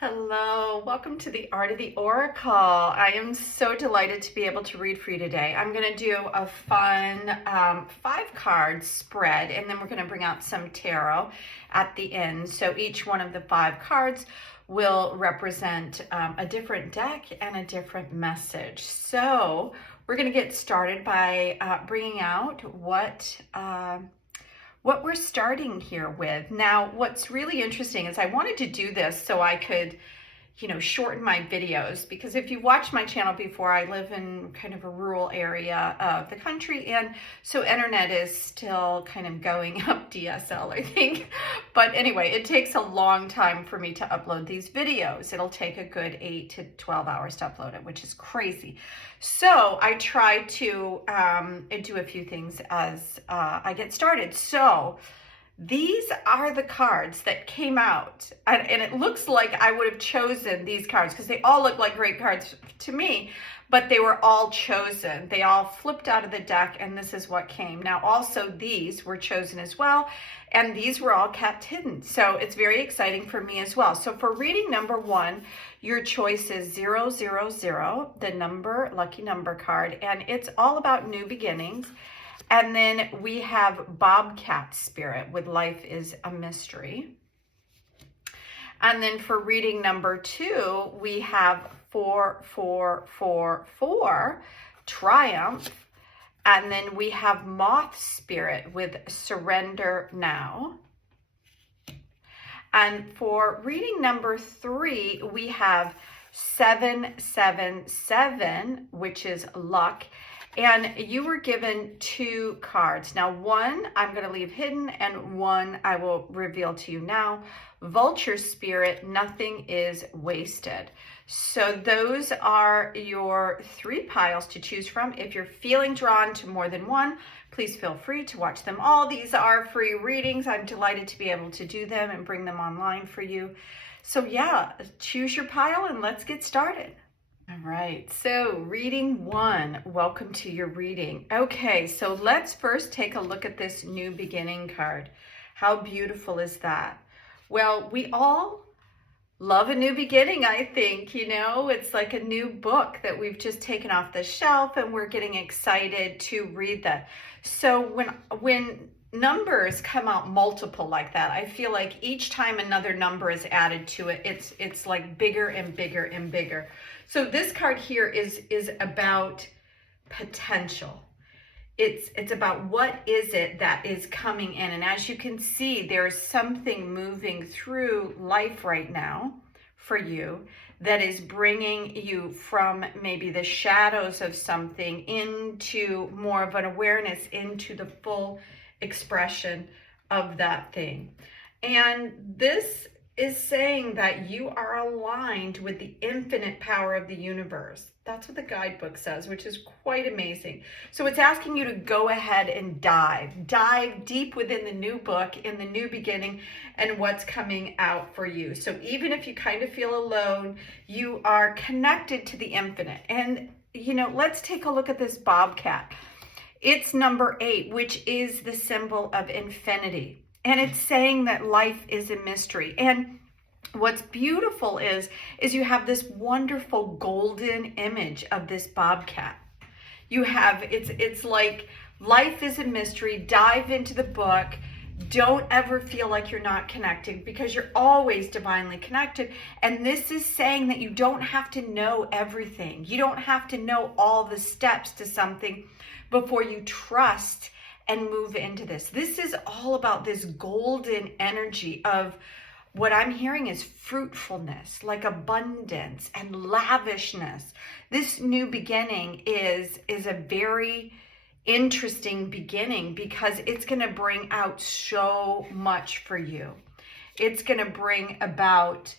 Hello, welcome to the Art of the Oracle. I am so delighted to be able to read for you today. I'm going to do a fun 5-card spread, and then we're going to bring out some tarot at the end. So each one of the 5 cards will represent a different deck and a different message. So we're going to get started by bringing out what we're starting here with. Now, what's really interesting is I wanted to do this so I could, shorten my videos, because if you watched my channel before, I live in kind of a rural area of the country, and so internet is still kind of going up DSL, I think. But anyway, it takes a long time for me to upload these videos. It'll take a good 8 to 12 hours to upload it, which is crazy. So I try to do a few things as I get started. So these are the cards that came out, and it looks like I would have chosen these cards because they all look like great cards to me, but they were all chosen. They all flipped out of the deck, and this is what came. Now, also, these were chosen as well, and these were all kept hidden. So it's very exciting for me as well. So for reading number 1, your choice is 000, the lucky number card, and it's all about new beginnings. And then we have Bobcat Spirit with Life is a Mystery. And then for reading number 2, we have 4444, Triumph. And then we have Moth Spirit with Surrender Now. And for reading number 3, we have 777, which is Luck. And you were given 2 cards. Now, one I'm going to leave hidden, and one I will reveal to you now. Vulture Spirit, Nothing is Wasted. So those are your 3 piles to choose from. If you're feeling drawn to more than one, please feel free to watch them all. These are free readings. I'm delighted to be able to do them and bring them online for you. So yeah, choose your pile and let's get started. All right, so reading 1, welcome to your reading. Okay, so let's first take a look at this new beginning card. How beautiful is that? Well, we all love a new beginning, I think. It's like a new book that we've just taken off the shelf and we're getting excited to read that. So when numbers come out multiple like that, I feel like each time another number is added to it, it's like bigger and bigger and bigger. So this card here is about potential. It's about what is it that is coming in. And as you can see, there's something moving through life right now for you that is bringing you from maybe the shadows of something into more of an awareness, into the full expression of that thing. And this is saying that you are aligned with the infinite power of the universe. That's what the guidebook says, which is quite amazing. So it's asking you to go ahead and dive deep within the new book, in the new beginning, and what's coming out for you. So even if you kind of feel alone, you are connected to the infinite. And, let's take a look at this bobcat. It's number 8, which is the symbol of infinity. And it's saying that life is a mystery. And what's beautiful is you have this wonderful golden image of this bobcat. You have, it's like life is a mystery. Dive into the book. Don't ever feel like you're not connected, because you're always divinely connected. And this is saying that you don't have to know everything. You don't have to know all the steps to something before you trust and move into this. This is all about this golden energy of what I'm hearing is fruitfulness, like abundance and lavishness. This new beginning is a very interesting beginning because it's going to bring out so much for you. It's going to bring about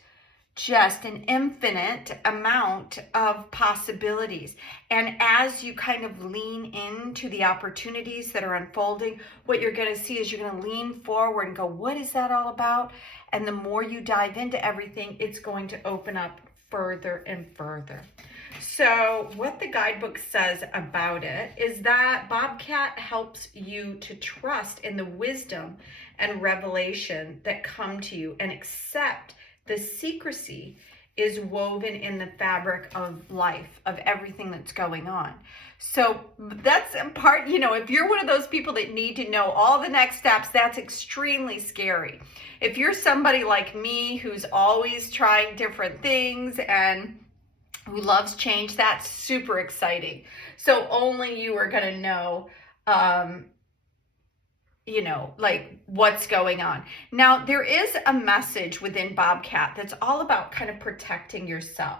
just an infinite amount of possibilities. And as you kind of lean into the opportunities that are unfolding, what you're going to see is you're going to lean forward and go, what is that all about? And the more you dive into everything, it's going to open up further and further. So what the guidebook says about it is that Bobcat helps you to trust in the wisdom and revelation that come to you and accept the secrecy is woven in the fabric of life, of everything that's going on. So that's a part, you know, if you're one of those people that need to know all the next steps, that's extremely scary. If you're somebody like me who's always trying different things and who loves change, that's super exciting. So only you are going to know, you know, like what's going on. Now, there is a message within Bobcat that's all about kind of protecting yourself.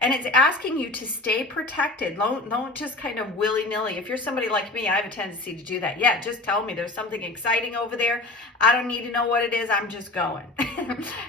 And it's asking you to stay protected. Don't just kind of willy-nilly. If you're somebody like me, I have a tendency to do that. Yeah, just tell me there's something exciting over there. I don't need to know what it is. I'm just going.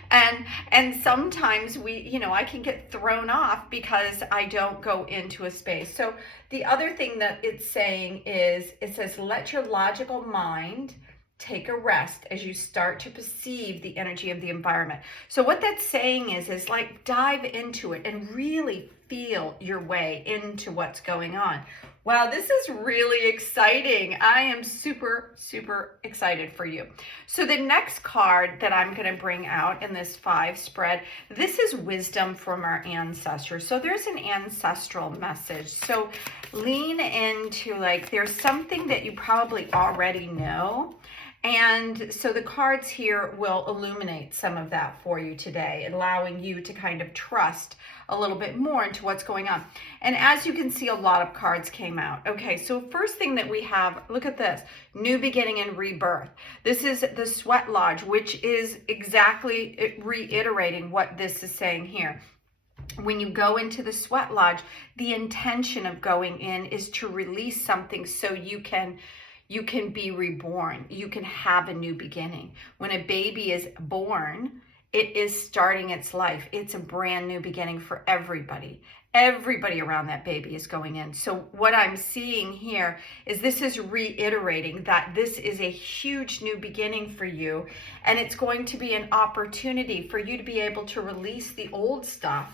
and sometimes I can get thrown off because I don't go into a space. So the other thing that it's saying is, it says, let your logical mind take a rest as you start to perceive the energy of the environment. So what that's saying is like dive into it and really feel your way into what's going on. Wow, this is really exciting. I am super, super excited for you. So the next card that I'm going to bring out in this 5 spread, this is wisdom from our ancestors. So there's an ancestral message. So lean into, like, there's something that you probably already know. And so the cards here will illuminate some of that for you today, allowing you to kind of trust a little bit more into what's going on. And as you can see, a lot of cards came out. Okay, so first thing that we have, look at this, new beginning and rebirth. This is the Sweat Lodge, which is exactly reiterating what this is saying here. When you go into the Sweat Lodge, the intention of going in is to release something so you can be reborn. You can have a new beginning. When a baby is born, it is starting its life. It's a brand new beginning for everybody. Everybody around that baby is going in. So what I'm seeing here is this is reiterating that this is a huge new beginning for you. And it's going to be an opportunity for you to be able to release the old stuff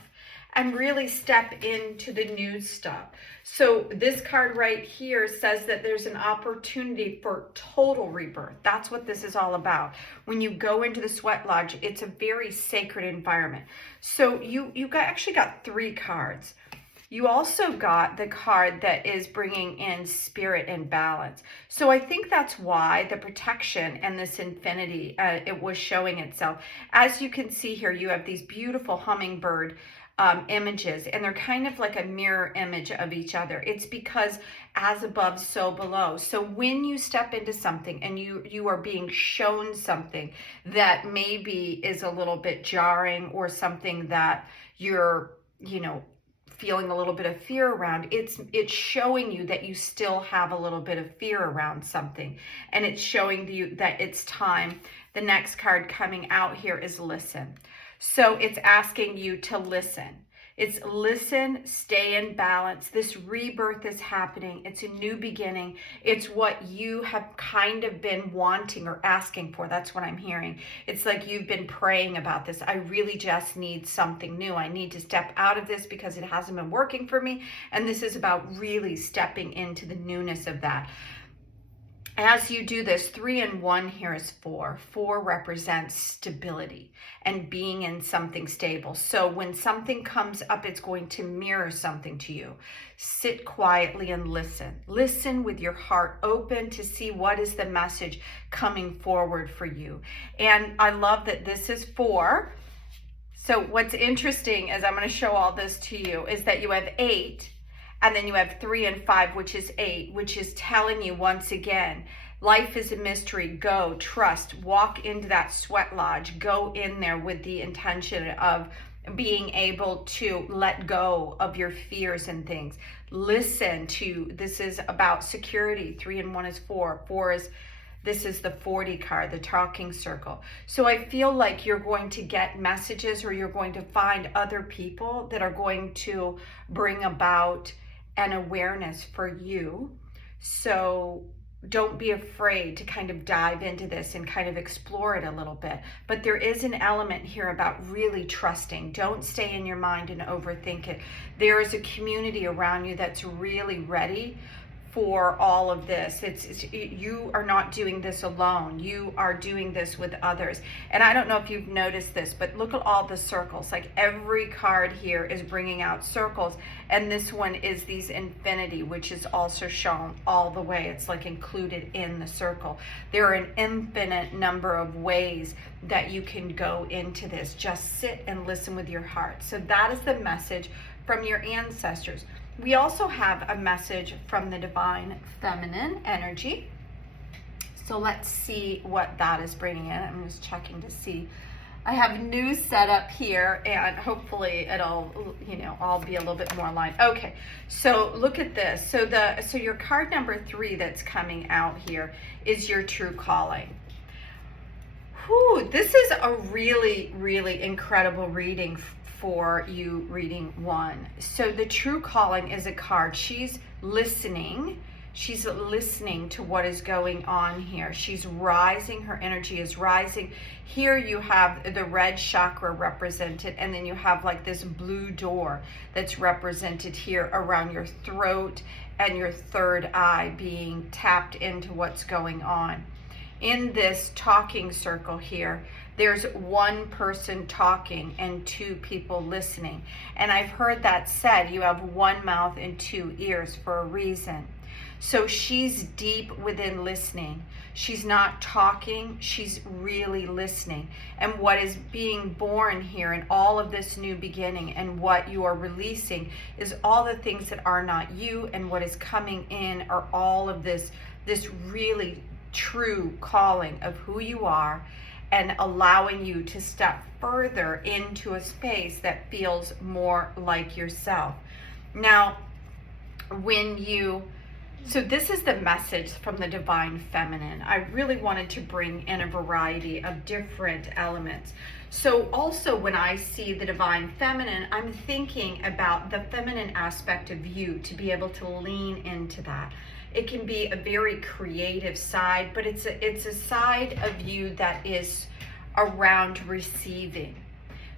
and really step into the new stuff. So this card right here says that there's an opportunity for total rebirth. That's what this is all about. When you go into the Sweat Lodge, it's a very sacred environment. So you actually got 3 cards. You also got the card that is bringing in spirit and balance. So I think that's why the protection and this infinity, it was showing itself. As you can see here, you have these beautiful hummingbird images, and they're kind of like a mirror image of each other. It's because as above, so below. So when you step into something and you are being shown something that maybe is a little bit jarring, or something that you're, feeling a little bit of fear around, it's showing you that you still have a little bit of fear around something, and it's showing you that it's time. The next card coming out here is listen. So it's asking you to listen. It's listen, stay in balance. This rebirth is happening. It's a new beginning. It's what you have kind of been wanting or asking for. That's what I'm hearing. It's like you've been praying about this. I really just need something new. I need to step out of this because it hasn't been working for me. And this is about really stepping into the newness of that. As you do this, 3 and 1 here is 4. 4 represents stability and being in something stable. So when something comes up, it's going to mirror something to you. Sit quietly and listen. Listen with your heart open to see what is the message coming forward for you. And I love that this is 4. So what's interesting is, I'm going to show all this to you, is that you have 8. And then you have 3 and 5, which is 8, which is telling you once again, life is a mystery. Go, trust, walk into that Sweat Lodge. Go in there with the intention of being able to let go of your fears and things. Listen to, this is about security. 3 and 1 is 4. 4 is, this is the 40 card, the talking circle. So I feel like you're going to get messages, or you're going to find other people that are going to bring about an awareness for you. So don't be afraid to kind of dive into this and kind of explore it a little bit. But there is an element here about really trusting. Don't stay in your mind and overthink it. There is a community around you that's really ready for all of this. You are not doing this alone. You are doing this with others. And I don't know if you've noticed this, but look at all the circles. Like every card here is bringing out circles, and this one is these infinity, which is also shown all the way. It's like included in the circle. There are an infinite number of ways that you can go into this. Just sit and listen with your heart. So that is the message from your ancestors. We also have a message from the divine feminine energy. So let's see what that is bringing in. I'm just checking to see. I have new setup here, and hopefully it'll, all be a little bit more aligned. Okay, so look at this. So your card number 3 that's coming out here is your true calling. Whew, this is a really, really incredible reading for you, reading 1. So the true calling is a card. She's listening. She's listening to what is going on here. She's rising. Her energy is rising. Here you have the red chakra represented, and then you have like this blue door that's represented here around your throat and your third eye being tapped into what's going on. In this talking circle here, there's one person talking and 2 people listening. And I've heard that said, you have 1 mouth and 2 ears for a reason. So she's deep within listening. She's not talking, she's really listening. And what is being born here in all of this new beginning and what you are releasing is all the things that are not you, and what is coming in are all of this really true calling of who you are, and allowing you to step further into a space that feels more like yourself. Now, so this is the message from the divine feminine. I really wanted to bring in a variety of different elements. So also when I see the divine feminine, I'm thinking about the feminine aspect of you, to be able to lean into that. It can be a very creative side, but it's a side of you that is around receiving.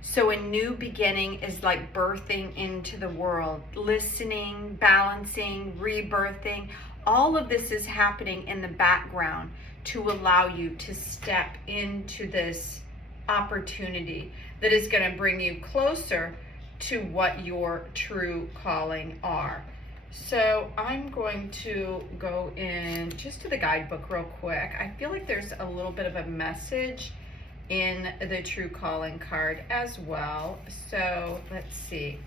So a new beginning is like birthing into the world, listening, balancing, rebirthing. All of this is happening in the background to allow you to step into this opportunity that is going to bring you closer to what your true calling are. So I'm going to go in just to the guidebook real quick. I feel like there's a little bit of a message in the true calling card as well. So let's see.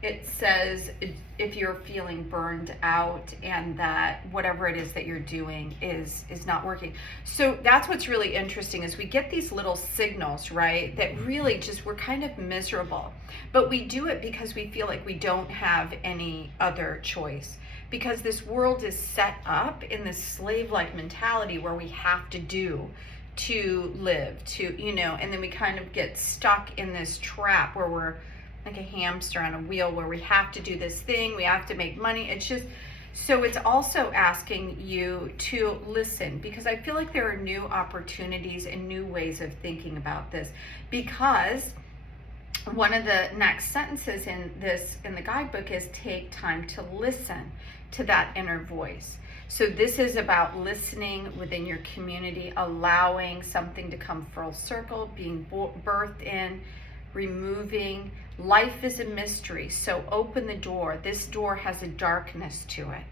It says if you're feeling burned out and that whatever it is that you're doing is not working. So that's what's really interesting, is we get these little signals, right, that really just, we're kind of miserable, but we do it because we feel like we don't have any other choice, because this world is set up in this slave-like mentality where we have to do to live, and then we kind of get stuck in this trap where we're like a hamster on a wheel, where we have to do this thing, we have to make money. It's just, so it's also asking you to listen, because I feel like there are new opportunities and new ways of thinking about this, because one of the next sentences in the guidebook is take time to listen to that inner voice. So this is about listening within your community, allowing something to come full circle, being birthed in, removing. Life is a mystery, so open the door. This door has a darkness to it.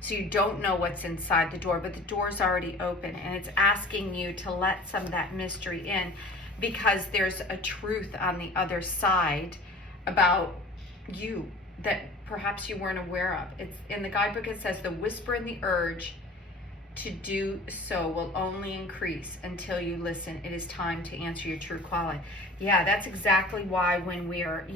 So you don't know what's inside the door, but the door's already open, and it's asking you to let some of that mystery in, because there's a truth on the other side about you that perhaps you weren't aware of. It's in the guidebook. It says the whisper and the urge to do so will only increase until you listen. It is time to answer your true calling. Yeah, that's exactly why when we are,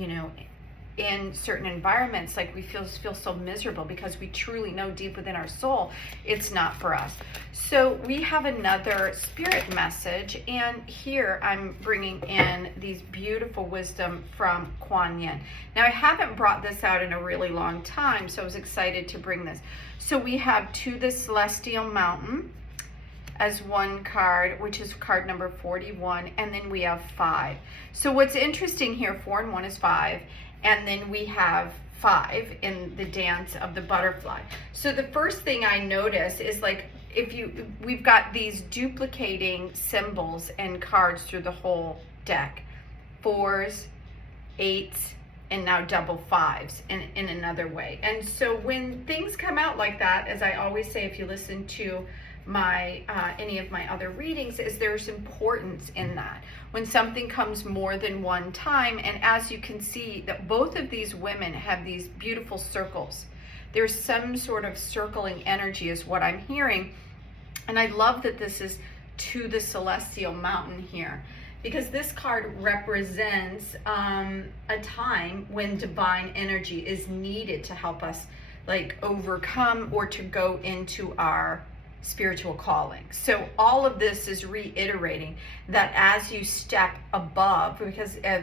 in certain environments, like we feel so miserable, because we truly know deep within our soul it's not for us. So we have another spirit message, and here I'm bringing in these beautiful wisdom from Kuan. Now I haven't brought this out in a really long time, so I was excited to bring this. So we have To the Celestial Mountain as one card, which is card number 41, and then we have 5. So what's interesting here, 4 and 1 is 5, and then we have 5 in the dance of the butterfly. So the first thing I notice is like, we've got these duplicating symbols and cards through the whole deck. 4s, 8s, and now double 5s in another way. And so when things come out like that, as I always say, if you listen to my any of my other readings, is there's importance in that. When something comes more than one time, and as you can see that both of these women have these beautiful circles. There's some sort of circling energy is what I'm hearing. And I love that this is to the celestial mountain here, because this card represents a time when divine energy is needed to help us like overcome or to go into our spiritual calling. So all of this is reiterating that as you step above, because of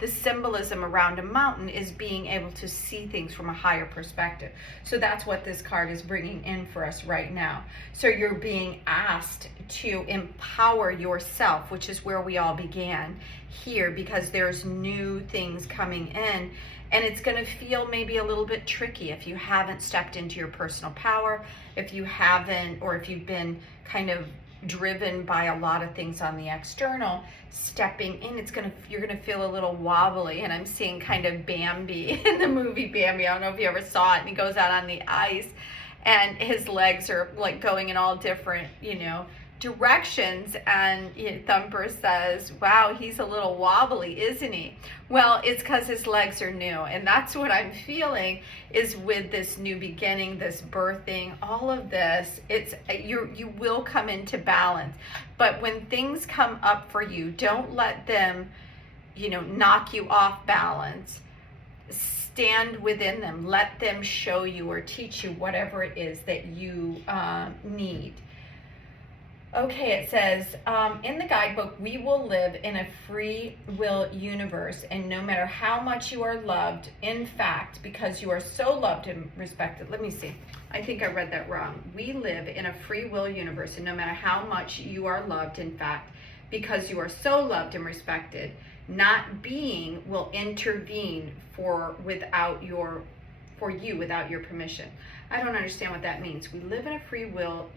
the symbolism around a mountain is being able to see things from a higher perspective. So that's what this card is bringing in for us right now. So you're being asked to empower yourself, which is where we all began here, because there's new things coming in. And it's going to feel maybe a little bit tricky if you haven't stepped into your personal power, if you haven't, or if you've been kind of driven by a lot of things on the external. Stepping in, you're gonna feel a little wobbly. And I'm seeing kind of Bambi in the movie Bambi. I don't know if you ever saw it, and he goes out on the ice and his legs are like going in all different, directions, and Thumper says, wow, he's a little wobbly, isn't he? Well, it's because his legs are new, and that's what I'm feeling is with this new beginning, this birthing, all of this. You will come into balance, but when things come up for you, don't let them knock you off balance. Stand within them, let them show you or teach you whatever it is that you need. Okay, it says, in the guidebook, we will live in a free will universe, and no matter how much you are loved, in fact, because you are so loved and respected. Let me see. I think I read that wrong. We live in a free will universe, and no matter how much you are loved, in fact, because you are so loved and respected, not being will intervene without your permission. I don't understand what that means. We live in a free will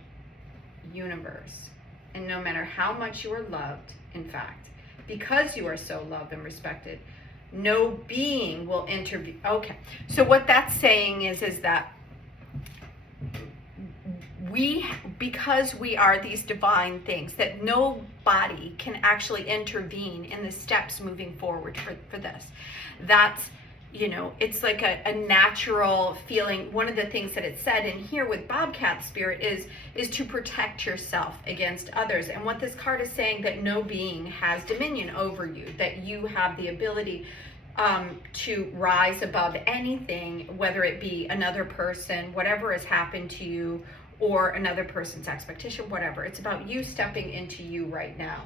universe, and no matter how much you are loved, in fact, because you are so loved and respected, no being will intervene. Okay, so what that's saying is that because we are these divine things, that nobody can actually intervene in the steps moving forward for this. That's it's like a natural feeling. One of the things that it said in here with Bobcat Spirit is to protect yourself against others. And what this card is saying, that no being has dominion over you, that you have the ability to rise above anything, whether it be another person, whatever has happened to you, or another person's expectation, whatever. It's about you stepping into you right now.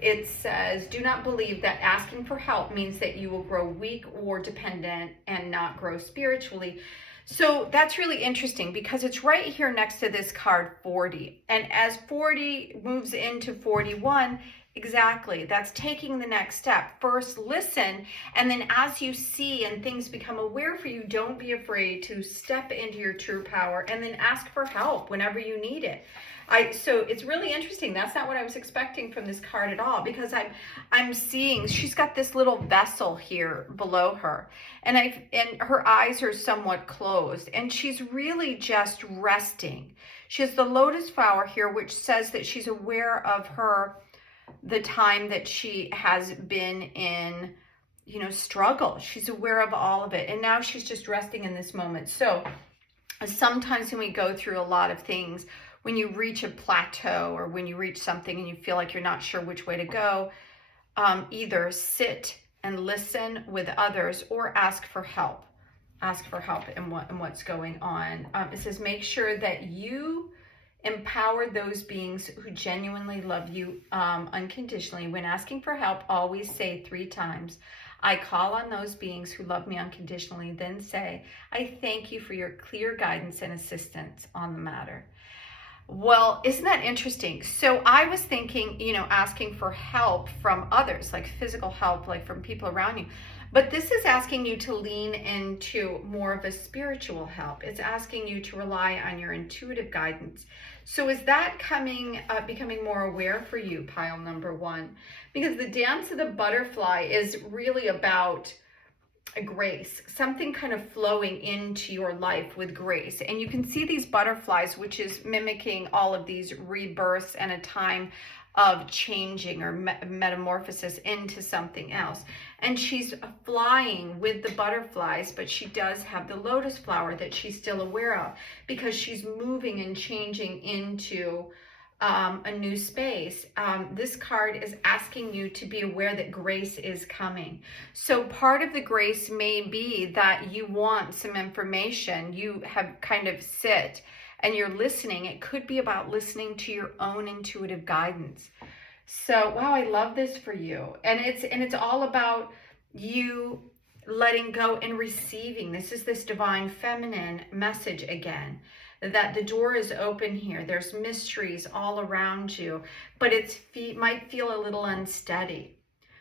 It says, do not believe that asking for help means that you will grow weak or dependent and not grow spiritually. So that's really interesting, because it's right here next to this card 40. And as 40 moves into 41, exactly, that's taking the next step. First, listen, and then as you see and things become aware for you, don't be afraid to step into your true power, and then ask for help whenever you need it. So it's really interesting. That's not what I was expecting from this card at all, because I'm seeing she's got this little vessel here below her, and her eyes are somewhat closed, and she's really just resting. She has the lotus flower here, which says that she's aware of the time that she has been in, struggle. She's aware of all of it, and now she's just resting in this moment. So sometimes when we go through a lot of things, when you reach a plateau or when you reach something and you feel like you're not sure which way to go, either sit and listen with others or ask for help. Ask for help in what's going on. It says, make sure that you empower those beings who genuinely love you unconditionally. When asking for help, always say 3 times, I call on those beings who love me unconditionally. Then say, I thank you for your clear guidance and assistance on the matter. Well, isn't that interesting? So I was thinking, you know, asking for help from others, like physical help, like from people around you. But this is asking you to lean into more of a spiritual help. It's asking you to rely on your intuitive guidance. So is that becoming more aware for you, pile number one? Because the dance of the butterfly is really about a grace, something kind of flowing into your life with grace. And you can see these butterflies, which is mimicking all of these rebirths and a time of changing or metamorphosis into something else. And she's flying with the butterflies, but she does have the lotus flower that she's still aware of, because she's moving and changing into a new space. This card is asking you to be aware that grace is coming. So part of the grace may be that you want some information. You have kind of sit and you're listening. It could be about listening to your own intuitive guidance. So, wow, I love this for you. And it's all about you letting go and receiving. This is this divine feminine message again, that the door is open here. There's mysteries all around you, but it might feel a little unsteady.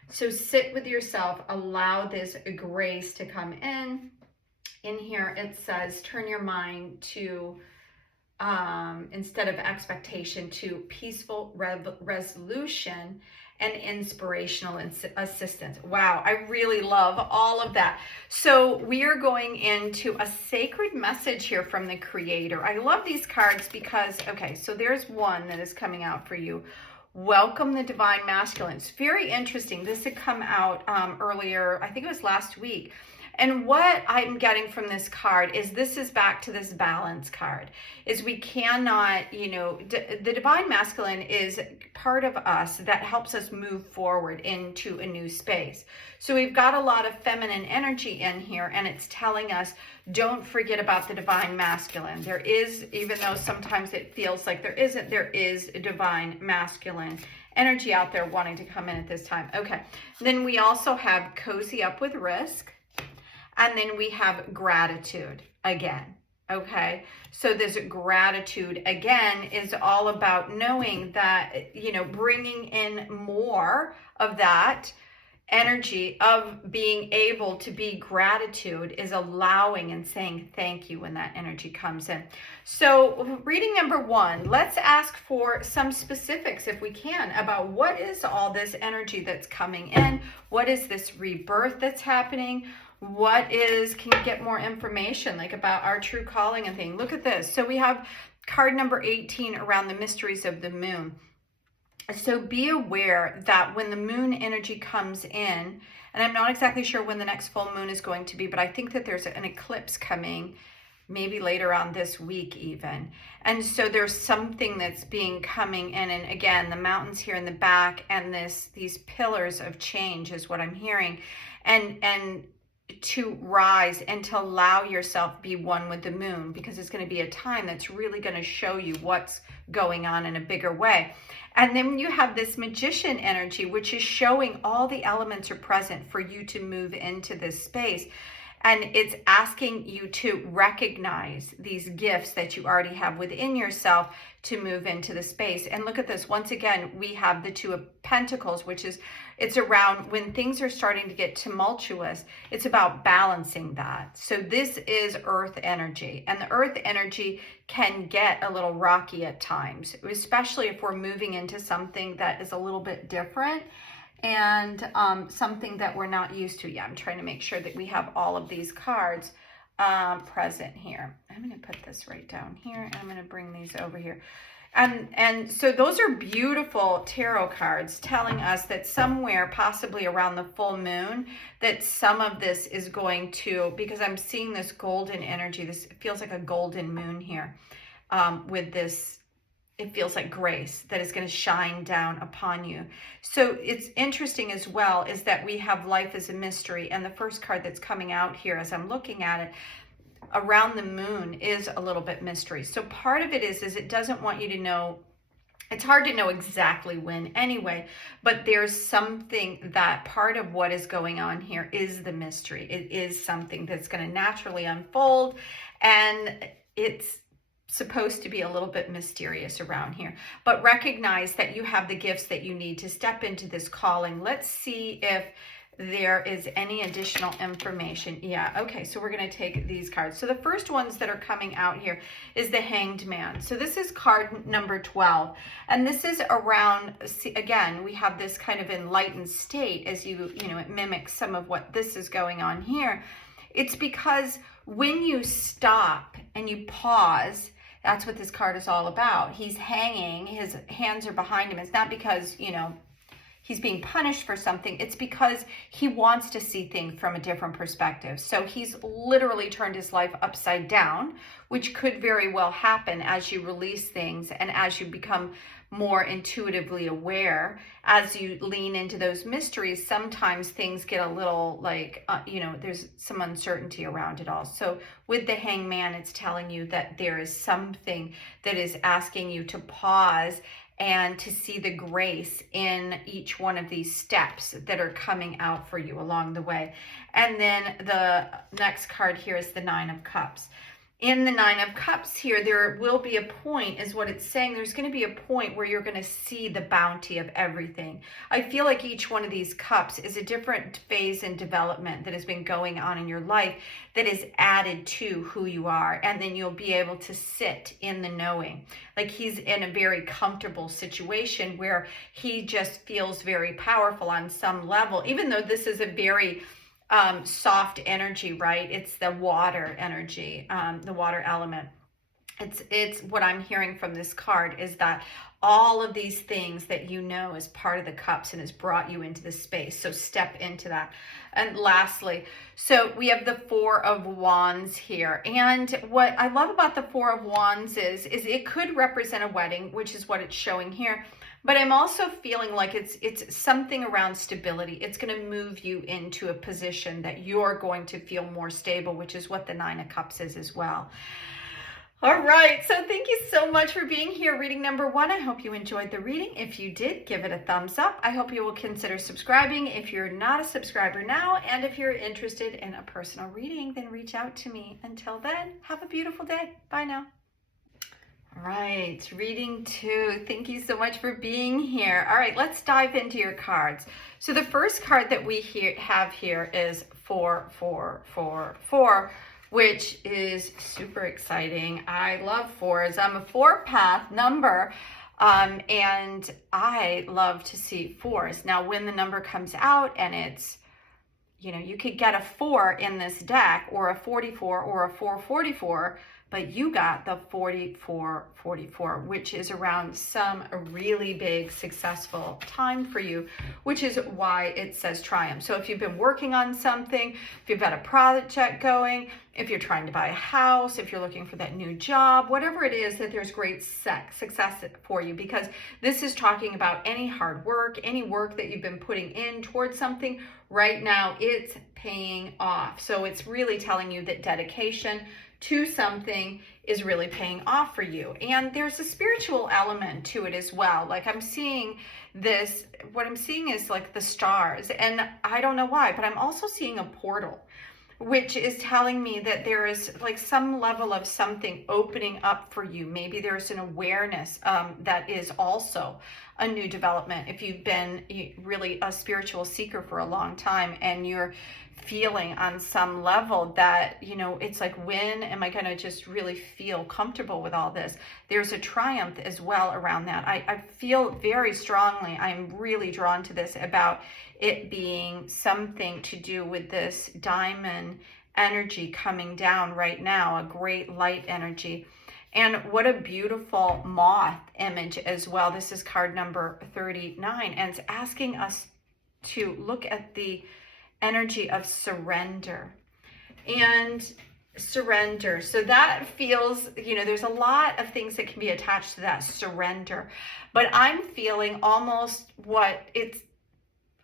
So sit with yourself, allow this grace to come in. In here, it says, turn your mind to, instead of expectation, to peaceful resolution and inspirational assistance. Wow, I really love all of that. So we are going into a sacred message here from the Creator. I love these cards because, okay, so there's one that is coming out for you. Welcome the Divine Masculine. It's very interesting. This had come out earlier, I think it was last week. And what I'm getting from this card is this is back to this balance card. Is we cannot, you know, the Divine Masculine is part of us that helps us move forward into a new space. So we've got a lot of feminine energy in here, and it's telling us, don't forget about the Divine Masculine. There is, even though sometimes it feels like there isn't, there is a Divine Masculine energy out there wanting to come in at this time. Okay. Then we also have Cozy Up with Risk. And then we have gratitude again, okay? So this gratitude again is all about knowing that, you know, bringing in more of that energy of being able to be gratitude is allowing and saying thank you when that energy comes in. So reading number one, let's ask for some specifics if we can about what is all this energy that's coming in? What is this rebirth that's happening? What is, can you get more information like about our true calling and thing? Look at this. So we have card number 18 around the mysteries of the moon. So be aware that when the moon energy comes in, and I'm not exactly sure when the next full moon is going to be, but I think that there's an eclipse coming maybe later on this week even. And so there's something that's coming in. And again, the mountains here in the back and these pillars of change is what I'm hearing. And to rise and to allow yourself be one with the moon, because it's going to be a time that's really going to show you what's going on in a bigger way. And then you have this magician energy, which is showing all the elements are present for you to move into this space. And it's asking you to recognize these gifts that you already have within yourself to move into the space. And look at this. Once again, we have the Two of Pentacles, which is, it's around when things are starting to get tumultuous. It's about balancing that. So this is earth energy. And the earth energy can get a little rocky at times, especially if we're moving into something that is a little bit different. And something that we're not used to yet. I'm trying to make sure that we have all of these cards present here. I'm going to put this right down here, and I'm going to bring these over here. And so those are beautiful tarot cards telling us that somewhere, possibly around the full moon, that some of this is going to, because I'm seeing this golden energy. This feels like a golden moon here with this. It feels like grace that is going to shine down upon you. So it's interesting as well is that we have life as a mystery. And the first card that's coming out here as I'm looking at it around the moon is a little bit mystery. So part of it is it doesn't want you to know. It's hard to know exactly when anyway, but there's something that part of what is going on here is the mystery. It is something that's going to naturally unfold, and it's supposed to be a little bit mysterious around here, but recognize that you have the gifts that you need to step into this calling. Let's see if there is any additional information. Yeah, okay, so we're going to take these cards. So the first ones that are coming out here is the Hanged Man. So this is card number 12, and this is around, again, we have this kind of enlightened state as you know, it mimics some of what this is going on here. It's because when you stop and you pause, that's what this card is all about. He's hanging, his hands are behind him. It's not because, you know, he's being punished for something. It's because he wants to see things from a different perspective. So he's literally turned his life upside down, which could very well happen as you release things and as you become more intuitively aware. As you lean into those mysteries, sometimes things get a little like, you know, there's some uncertainty around it all. So with the Hangman, it's telling you that there is something that is asking you to pause and to see the grace in each one of these steps that are coming out for you along the way. And then the next card here is the Nine of Cups. In the Nine of Cups here, there will be a point, is what it's saying. There's going to be a point where you're going to see the bounty of everything. I feel like each one of these cups is a different phase in development that has been going on in your life that is added to who you are. And then you'll be able to sit in the knowing. Like he's in a very comfortable situation where he just feels very powerful on some level, even though this is a very soft energy, right? It's the water energy, the water element. It's what I'm hearing from this card is that all of these things that you know is part of the cups and has brought you into this space. So step into that. And lastly, so we have the Four of Wands here. And what I love about the Four of Wands is it could represent a wedding, which is what it's showing here. But I'm also feeling like it's something around stability. It's going to move you into a position that you're going to feel more stable, which is what the Nine of Cups is as well. All right, so thank you so much for being here. Reading number 1. I hope you enjoyed the reading. If you did, give it a thumbs up. I hope you will consider subscribing if you're not a subscriber now. And if you're interested in a personal reading, then reach out to me. Until then, have a beautiful day. Bye now. All right, reading 2. Thank you so much for being here. All right, let's dive into your cards. So the first card that we have here is 4, 4, 4, 4, which is super exciting. I love 4s. I'm a 4-path number, and I love to see 4s. Now, when the number comes out and it's, you know, you could get a 4 in this deck or a 44 or a 444, but you got the 4444, which is around some really big successful time for you, which is why it says triumph. So if you've been working on something, if you've got a project going, if you're trying to buy a house, if you're looking for that new job, whatever it is, that there's great success for you, because this is talking about any hard work, any work that you've been putting in towards something. Right now, it's paying off. So it's really telling you that dedication to something is really paying off for you. And there's a spiritual element to it as well. Like I'm seeing this, what I'm seeing is like the stars, and I don't know why, but I'm also seeing a portal, which is telling me that there is like some level of something opening up for you. Maybe there's an awareness that is also a new development. If you've been really a spiritual seeker for a long time and you're feeling on some level that, you know, it's like, when am I going to just really feel comfortable with all this? There's a triumph as well around that. I feel very strongly, I'm really drawn to this, about it being something to do with this diamond energy coming down right now, a great light energy. And what a beautiful moth image as well. This is card number 39, and it's asking us to look at the energy of surrender and surrender. So that feels, you know, there's a lot of things that can be attached to that surrender, but I'm feeling almost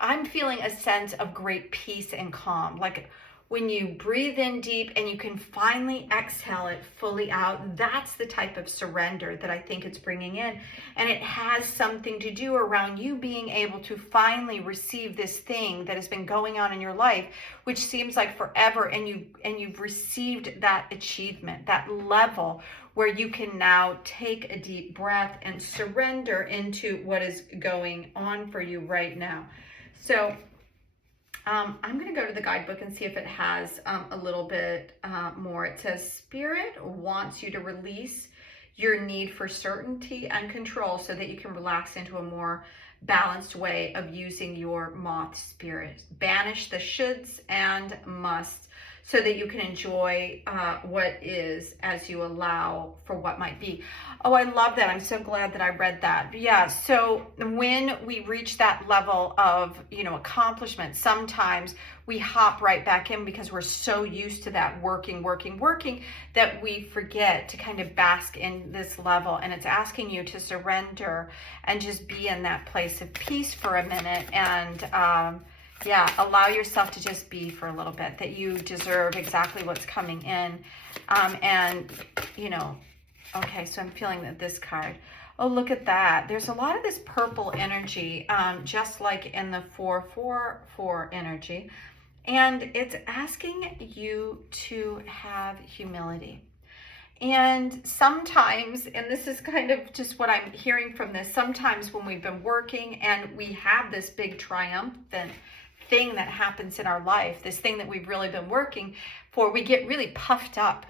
I'm feeling a sense of great peace and calm. Like when you breathe in deep and you can finally exhale it fully out, that's the type of surrender that I think it's bringing in. And it has something to do around you being able to finally receive this thing that has been going on in your life, which seems like forever, and you've received that achievement, that level where you can now take a deep breath and surrender into what is going on for you right now. So I'm going to go to the guidebook and see if it has a little bit more. It says, Spirit wants you to release your need for certainty and control so that you can relax into a more balanced way of using your moth spirit. Banish the shoulds and musts so that you can enjoy what is as you allow for what might be. Oh, I love that. I'm so glad that I read that. Yeah, so when we reach that level of, accomplishment, sometimes we hop right back in because we're so used to that working, that we forget to kind of bask in this level. And it's asking you to surrender and just be in that place of peace for a minute and allow yourself to just be for a little bit, that you deserve exactly what's coming in. Okay, so I'm feeling that this card, oh, look at that. There's a lot of this purple energy, just like in the 444 energy. And it's asking you to have humility. And sometimes, and this is kind of just what I'm hearing from this, sometimes when we've been working and we have this big triumphant thing that happens in our life, this thing that we've really been working for, we get really puffed up.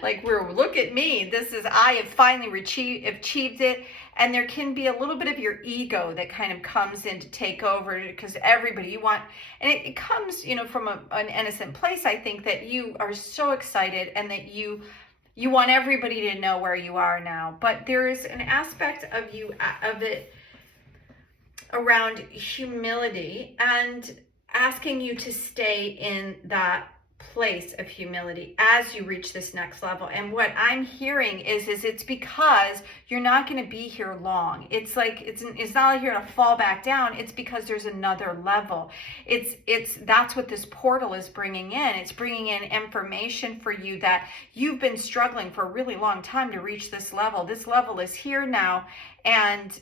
Like, look at me, I have finally achieved it. And there can be a little bit of your ego that kind of comes in to take over, because everybody you want, and it comes, from an innocent place. I think that you are so excited and that you want everybody to know where you are now. But there is an aspect of it around humility and asking you to stay in that place of humility as you reach this next level. And what I'm hearing is it's because you're not going to be here long. It's like it's not like you're going to fall back down. It's because there's another level. That's what this portal is bringing in. It's bringing in information for you that you've been struggling for a really long time to reach this level. This level is here now, and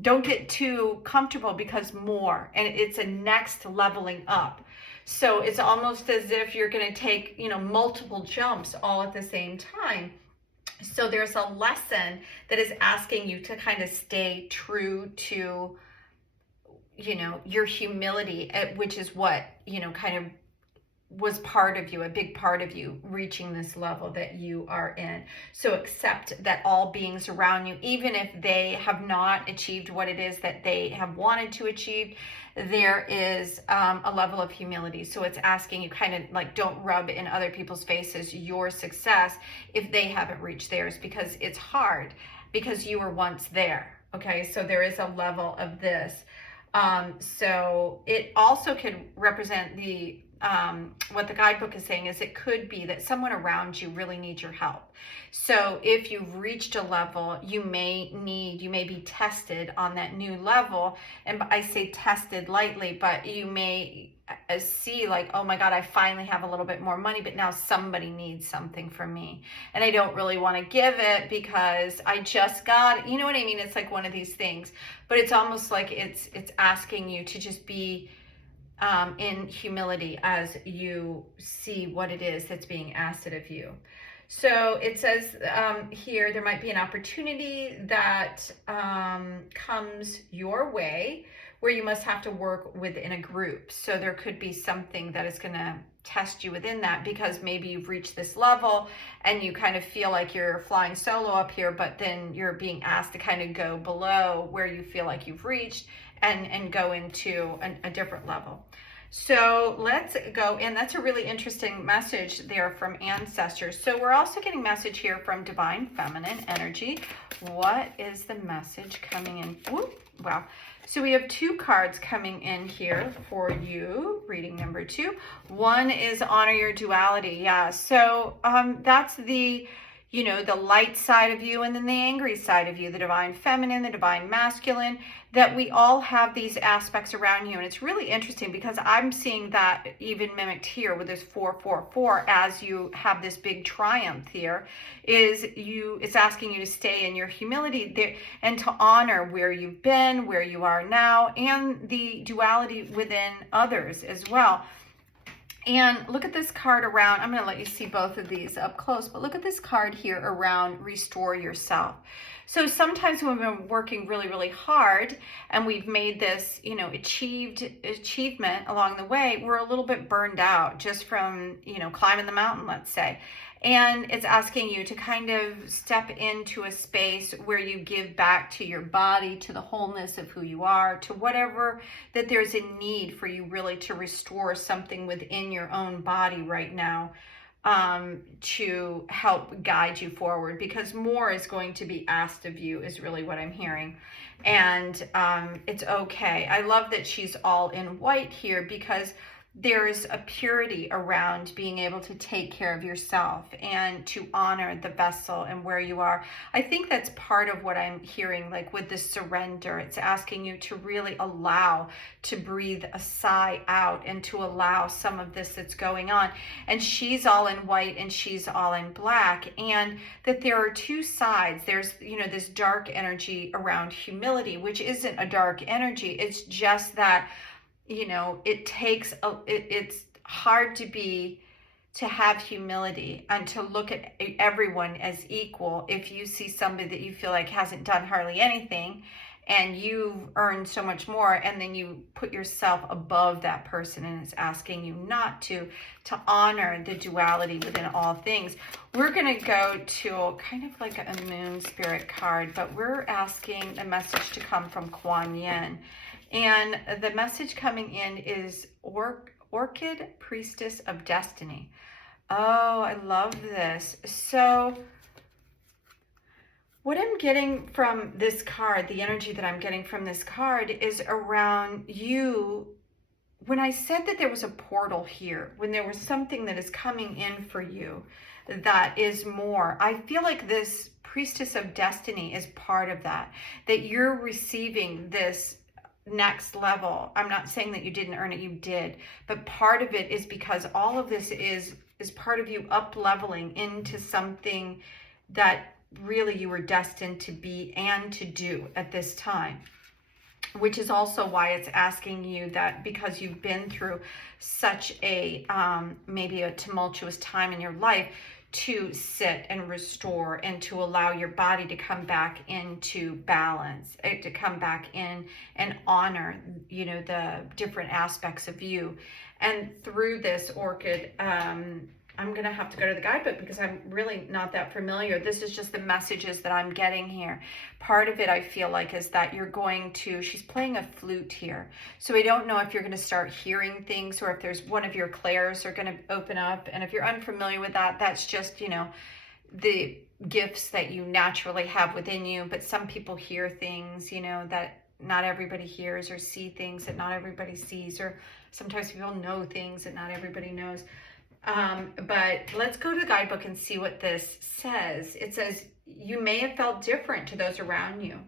don't get too comfortable because more, and it's a next leveling up. So it's almost as if you're going to take, multiple jumps all at the same time. So there's a lesson that is asking you to kind of stay true to, your humility, which is what, kind of was part of you, a big part of you reaching this level that you are in. So accept that all beings around you, even if they have not achieved what it is that they have wanted to achieve, there is a level of humility. So it's asking you kind of like, don't rub in other people's faces your success if they haven't reached theirs, because it's hard, because you were once there. Okay, so there is a level of this. So it also could represent the what the guidebook is saying is it could be that someone around you really needs your help. So if you've reached a level, you may be tested on that new level. And I say tested lightly, but you may see like, oh my God, I finally have a little bit more money, but now somebody needs something from me. And I don't really want to give it because I just got it. You know what I mean? It's like one of these things, but it's almost like it's asking you to just be in humility as you see what it is that's being asked of you. So it says here, there might be an opportunity that comes your way where you must have to work within a group. So there could be something that is going to test you within that, because maybe you've reached this level and you kind of feel like you're flying solo up here, but then you're being asked to kind of go below where you feel like you've reached and go into a different level. So let's go in. That's a really interesting message there from ancestors. So we're also getting message here from divine feminine energy. What is the message coming in? Ooh, wow. So we have two cards coming in here for you. Reading number 2. One is honor your duality. Yeah. So that's the, you know, the light side of you and then the angry side of you, the divine feminine, the divine masculine, that we all have these aspects around you. And it's really interesting because I'm seeing that even mimicked here with this 444 as you have this big triumph here, it's asking you to stay in your humility there and to honor where you've been, where you are now, and the duality within others as well. And look at this card around, I'm going to let you see both of these up close, but look at this card here around restore yourself. So sometimes when we've been working really, really hard and we've made this, you know, achievement along the way, we're a little bit burned out just from, you know, climbing the mountain, let's say. And it's asking you to kind of step into a space where you give back to your body, to the wholeness of who you are, to whatever that there's a need for you really to restore something within your own body right now, to help guide you forward, because more is going to be asked of you is really what I'm hearing. And it's okay. I love that she's all in white here because there's a purity around being able to take care of yourself and to honor the vessel and where you are. I think that's part of what I'm hearing, like with the surrender. It's asking you to really allow to breathe a sigh out and to allow some of this that's going on. And she's all in white and she's all in black, and that there are two sides. There's, you know, this dark energy around humility, which isn't a dark energy. It's just that, you know, it's hard to have humility and to look at everyone as equal if you see somebody that you feel like hasn't done hardly anything and you've earned so much more, and then you put yourself above that person, and it's asking you not to honor the duality within all things. We're going to go to kind of like a moon spirit card, but we're asking a message to come from Kuan. And the message coming in is Orchid Priestess of Destiny. Oh, I love this. So what I'm getting from this card, the energy that I'm getting from this card is around you. When I said that there was a portal here, when there was something that is coming in for you that is more, I feel like this Priestess of Destiny is part of that, that you're receiving this next level. I'm not saying that you didn't earn it, you did, but part of it is because all of this is part of you up leveling into something that really you were destined to be and to do at this time, which is also why it's asking you that, because you've been through such a maybe a tumultuous time in your life, to sit and restore and to allow your body to come back into balance, to come back in and honor, you know, the different aspects of you. And through this orchid, I'm going to have to go to the guidebook because I'm really not that familiar. This is just the messages that I'm getting here. Part of it, I feel like, is that you're going to, she's playing a flute here. So I don't know if you're going to start hearing things or if there's one of your clairs are going to open up. And if you're unfamiliar with that, that's just, you know, the gifts that you naturally have within you. But some people hear things, you know, that not everybody hears, or see things that not everybody sees, or sometimes people know things that not everybody knows. But let's go to the guidebook and see what this says. It says, you may have felt different to those around you.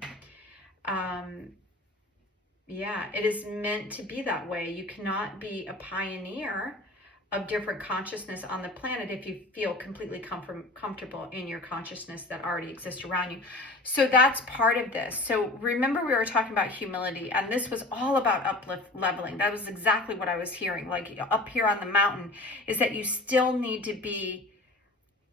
Yeah, it is meant to be that way. You cannot be a pioneer of different consciousness on the planet if you feel completely comfortable in your consciousness that already exists around you. So that's part of this. So remember, we were talking about humility, and this was all about leveling. That was exactly what I was hearing. Like up here on the mountain is that you still need to be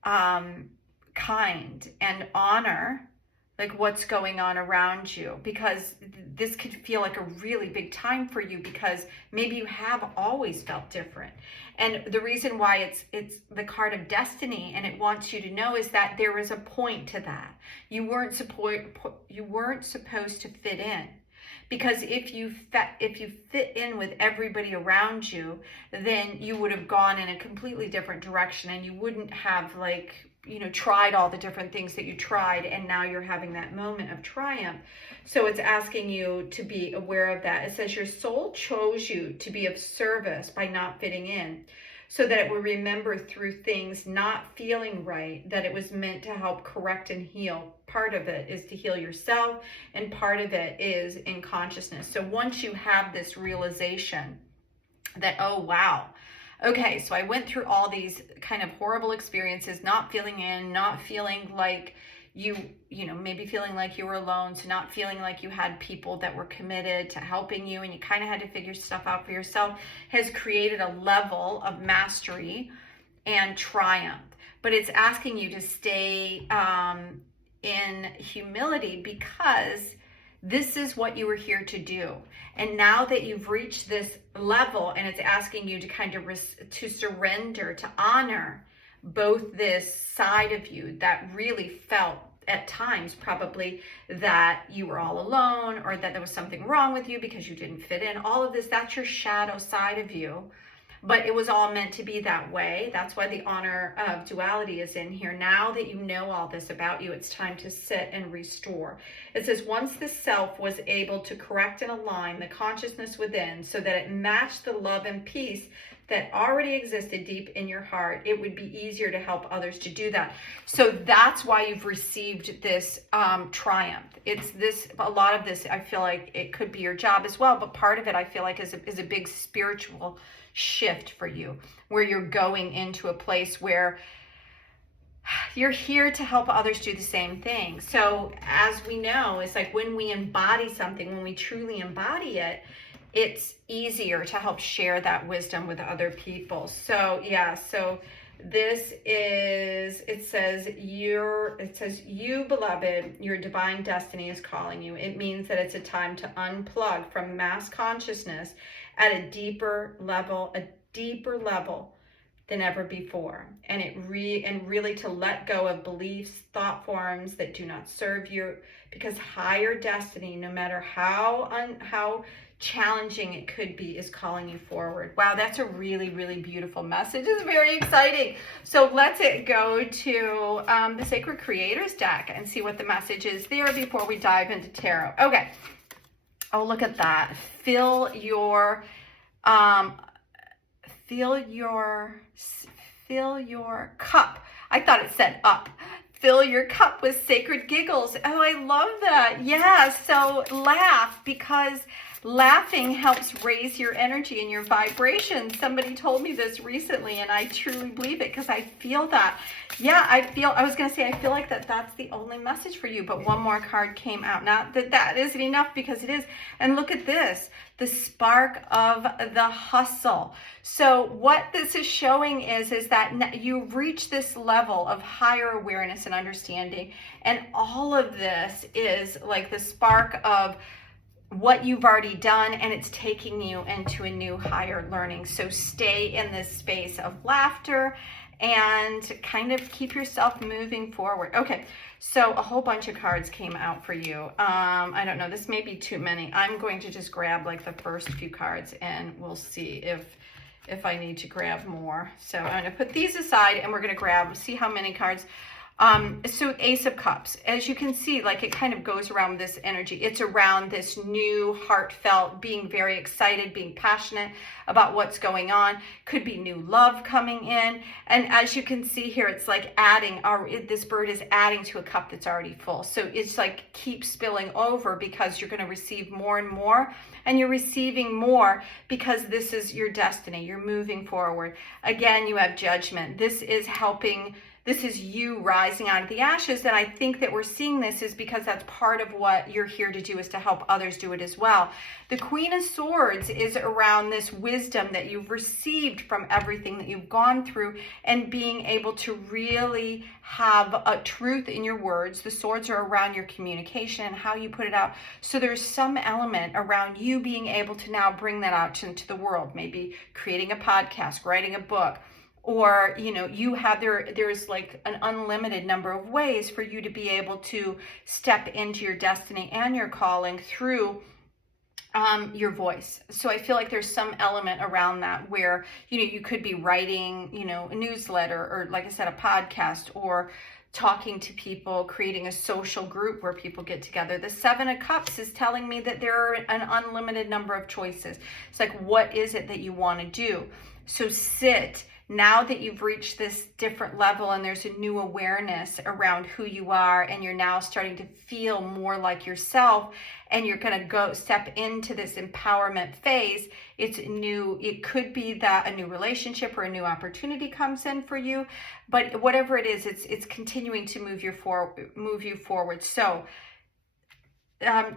kind and honor like what's going on around you, because this could feel like a really big time for you because maybe you have always felt different. And the reason why it's the card of destiny, and it wants you to know, is that there is a point to that. You weren't supposed to fit in, because if you fit in with everybody around you, then you would have gone in a completely different direction, and you wouldn't have, like, you know, tried all the different things that you tried, and now you're having that moment of triumph. So it's asking you to be aware of that. It says your soul chose you to be of service by not fitting in. so that it will remember through things not feeling right, that it was meant to help correct and heal. Part of it is to heal yourself, and part of it is in consciousness. So once you have this realization that, oh, wow, okay, so I went through all these kind of horrible experiences, not feeling in, not feeling like maybe feeling like you were alone, so not feeling like you had people that were committed to helping you, and you kind of had to figure stuff out for yourself, has created a level of mastery and triumph. But it's asking you to stay in humility, because this is what you were here to do. And now that you've reached this level, and it's asking you to kind of to surrender, to honor both this side of you that really felt at times probably that you were all alone, or that there was something wrong with you because you didn't fit in. All of this, that's your shadow side of you. But it was all meant to be that way. That's why the honor of duality is in here. Now that you know all this about you, it's time to sit and restore. It says, once the self was able to correct and align the consciousness within so that it matched the love and peace that already existed deep in your heart, it would be easier to help others to do that. So that's why you've received this triumph. It's this, a lot of this, I feel like it could be your job as well, but part of it I feel like is a big spiritual shift for you, where you're going into a place where you're here to help others do the same thing. So as we know, it's like when we embody something, when we truly embody it, it's easier to help share that wisdom with other people. So yeah, so this is, it says, you beloved, your divine destiny is calling you. It means that it's a time to unplug from mass consciousness at a deeper level than ever before. And really to let go of beliefs, thought forms that do not serve you, because higher destiny, no matter how challenging it could be, is calling you forward. Wow, that's a really, really beautiful message. It's very exciting. So let's go to the Sacred Creators deck and see what the message is there before we dive into tarot. Okay. Oh, look at that. Fill your cup. I thought it said up. Fill your cup with sacred giggles. Oh, I love that. Yeah, so laugh, because laughing helps raise your energy and your vibration. Somebody told me this recently, and I truly believe it, because I feel that. Yeah, I feel like that's the only message for you, but one more card came out. Not that that isn't enough, because it is. And look at this, the spark of the hustle. So what this is showing is that you've reached this level of higher awareness and understanding, and all of this is like the spark of what you've already done, and it's taking you into a new higher learning. So stay in this space of laughter and kind of keep yourself moving forward. Okay, so a whole bunch of cards came out for you. I don't know, this may be too many. I'm going to just grab like the first few cards, and we'll see if I need to grab more. So I'm going to put these aside, and we're going to see how many cards. So Ace of Cups, as you can see, like it kind of goes around this energy. It's around this new heartfelt, being very excited, being passionate about what's going on. Could be new love coming in. And as you can see here, it's like this bird is adding to a cup that's already full. So it's like keep spilling over, because you're going to receive more and more, and you're receiving more because this is your destiny. You're moving forward. Again, you have Judgment. This is helping. This is you rising out of the ashes. And I think that we're seeing this is because that's part of what you're here to do, is to help others do it as well. The Queen of Swords is around this wisdom that you've received from everything that you've gone through, and being able to really have a truth in your words. The swords are around your communication and how you put it out. So there's some element around you being able to now bring that out into the world, maybe creating a podcast, writing a book, or, there's like an unlimited number of ways for you to be able to step into your destiny and your calling through your voice. So I feel like there's some element around that where, you could be writing, a newsletter, or like I said, a podcast, or talking to people, creating a social group where people get together. The Seven of Cups is telling me that there are an unlimited number of choices. It's like, what is it that you want to do? So sit now that you've reached this different level and there's a new awareness around who you are, and you're now starting to feel more like yourself, and you're going to go step into this empowerment phase, it's new. It could be that a new relationship or a new opportunity comes in for you, but whatever it is, it's continuing to move you forward. So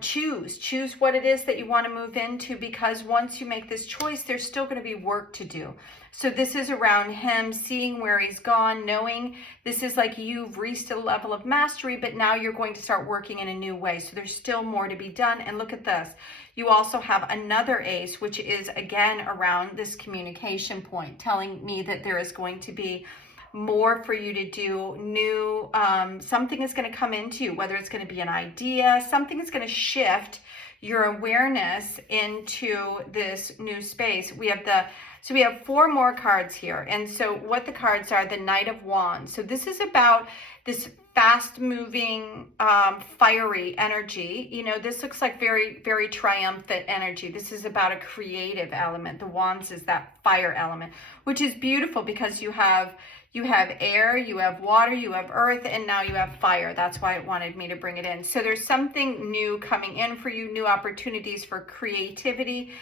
choose what it is that you want to move into, because once you make this choice, there's still going to be work to do. So this is around him seeing where he's gone, knowing this is like you've reached a level of mastery, but now you're going to start working in a new way. So there's still more to be done. And look at this. You also have another ace, which is again around this communication point, telling me that there is going to be more for you to do. New something is going to come into you, whether it's going to be an idea, something is going to shift your awareness into this new space. We have 4 more cards here. And so what the cards are, the Knight of Wands. So this is about this fast moving, fiery energy. You know, this looks like very, very triumphant energy. This is about a creative element. The Wands is that fire element, which is beautiful because you have air, you have water, you have earth, and now you have fire. That's why it wanted me to bring it in. So there's something new coming in for you, new opportunities for creativity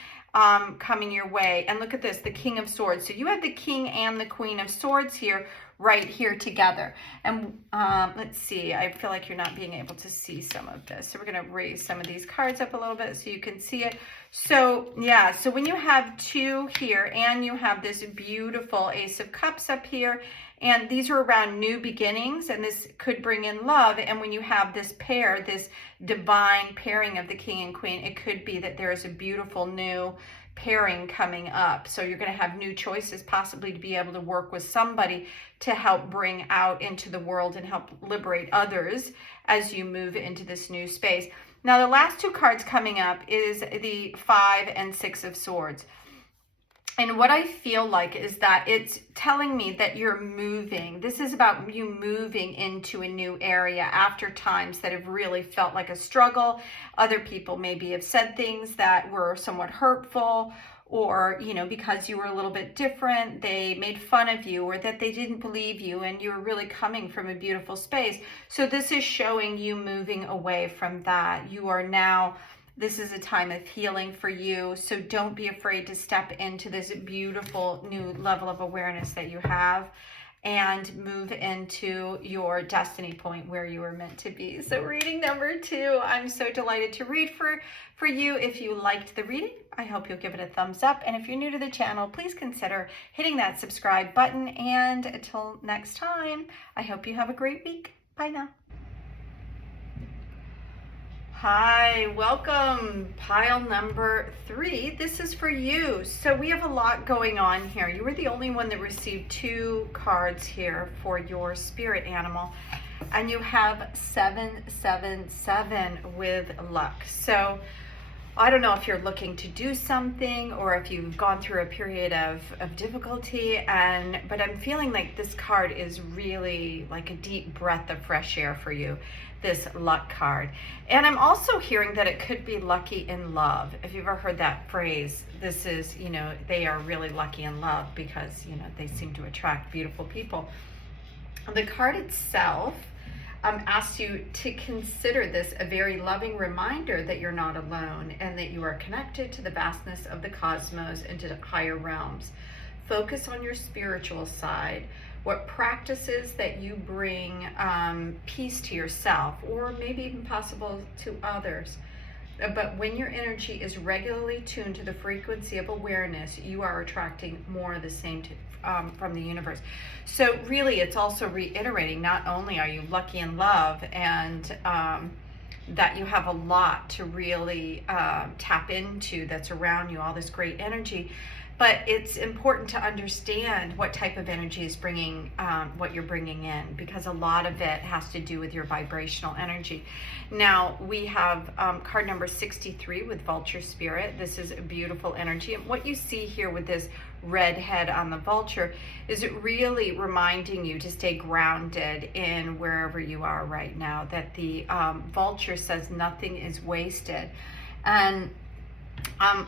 coming your way. And look at this, the King of Swords. So you have the King and the Queen of Swords here, right here together. And let's see, I feel like you're not being able to see some of this. So we're going to raise some of these cards up a little bit so you can see it. So yeah, so when you have 2 here and you have this beautiful Ace of Cups up here, and these are around new beginnings, and this could bring in love. And when you have this pair, this divine pairing of the King and Queen, it could be that there is a beautiful new pairing coming up. So you're going to have new choices, possibly to be able to work with somebody to help bring out into the world and help liberate others as you move into this new space. Now, the last 2 cards coming up is the 5 and 6 of Swords. And what I feel like is that it's telling me that you're moving. This is about you moving into a new area after times that have really felt like a struggle. Other people maybe have said things that were somewhat hurtful, or, you know, because you were a little bit different, they made fun of you, or that they didn't believe you, and you were really coming from a beautiful space. So this is showing you moving away from that. You are now, this is a time of healing for you. So don't be afraid to step into this beautiful new level of awareness that you have and move into your destiny point where you were meant to be. So reading number 2, I'm so delighted to read for you. If you liked the reading, I hope you'll give it a thumbs up. And if you're new to the channel, please consider hitting that subscribe button. And until next time, I hope you have a great week. Bye now. Hi, welcome. Pile number 3. This is for you. So we have a lot going on here. You were the only one that received 2 cards here for your spirit animal. And you have 777 with luck. So I don't know if you're looking to do something or if you've gone through a period of difficulty, but I'm feeling like this card is really like a deep breath of fresh air for you, this luck card. And I'm also hearing that it could be lucky in love. If you've ever heard that phrase, this is, you know, they are really lucky in love because, you know, they seem to attract beautiful people. The card itself asks you to consider this a very loving reminder that you're not alone and that you are connected to the vastness of the cosmos and to higher realms. Focus on your spiritual side, what practices that you bring peace to yourself or maybe even possible to others. But when your energy is regularly tuned to the frequency of awareness, you are attracting more of the same from the universe. So really, it's also reiterating, not only are you lucky in love and that you have a lot to really tap into that's around you, all this great energy, but it's important to understand what type of energy is bringing what you're bringing in, because a lot of it has to do with your vibrational energy. Now we have card number 63 with Vulture Spirit. This is a beautiful energy, and what you see here with this red head on the vulture is it really reminding you to stay grounded in wherever you are right now, that the vulture says nothing is wasted. And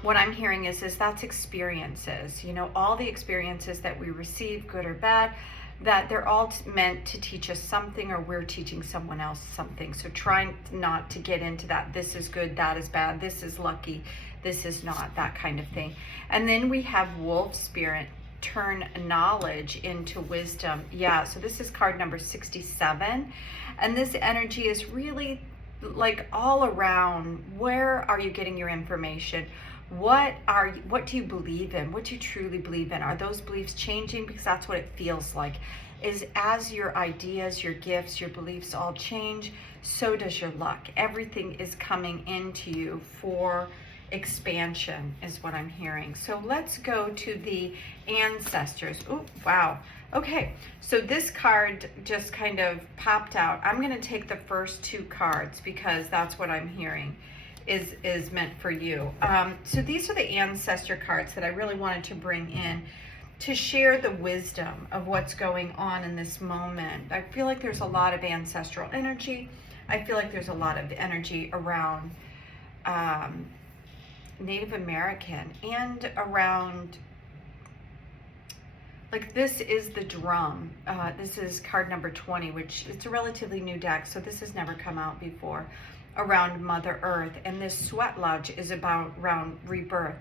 what I'm hearing is that's experiences, you know, all the experiences that we receive, good or bad, that they're all meant to teach us something, or we're teaching someone else something. So try not to get into that, this is good, that is bad, this is lucky, this is not, that kind of thing. And then we have Wolf Spirit, turn knowledge into wisdom. Yeah, so this is card number 67. And this energy is really like all around, where are you getting your information? What do you believe in? What do you truly believe in? Are those beliefs changing? Because that's what it feels like. Is as your ideas, your gifts, your beliefs all change, so does your luck. Everything is coming into you for expansion, is what I'm hearing. So let's go to the ancestors. Oh, wow. Okay, so this card just kind of popped out. I'm going to take the first two cards because that's what I'm hearing is meant for you. So these are the ancestor cards that I really wanted to bring in to share the wisdom of what's going on in this moment. I feel like there's a lot of ancestral energy. I feel like there's a lot of energy around Native American and around, like, this is the drum. This is card number 20, which it's a relatively new deck, so this has never come out before, around Mother Earth. And this sweat lodge is around rebirth.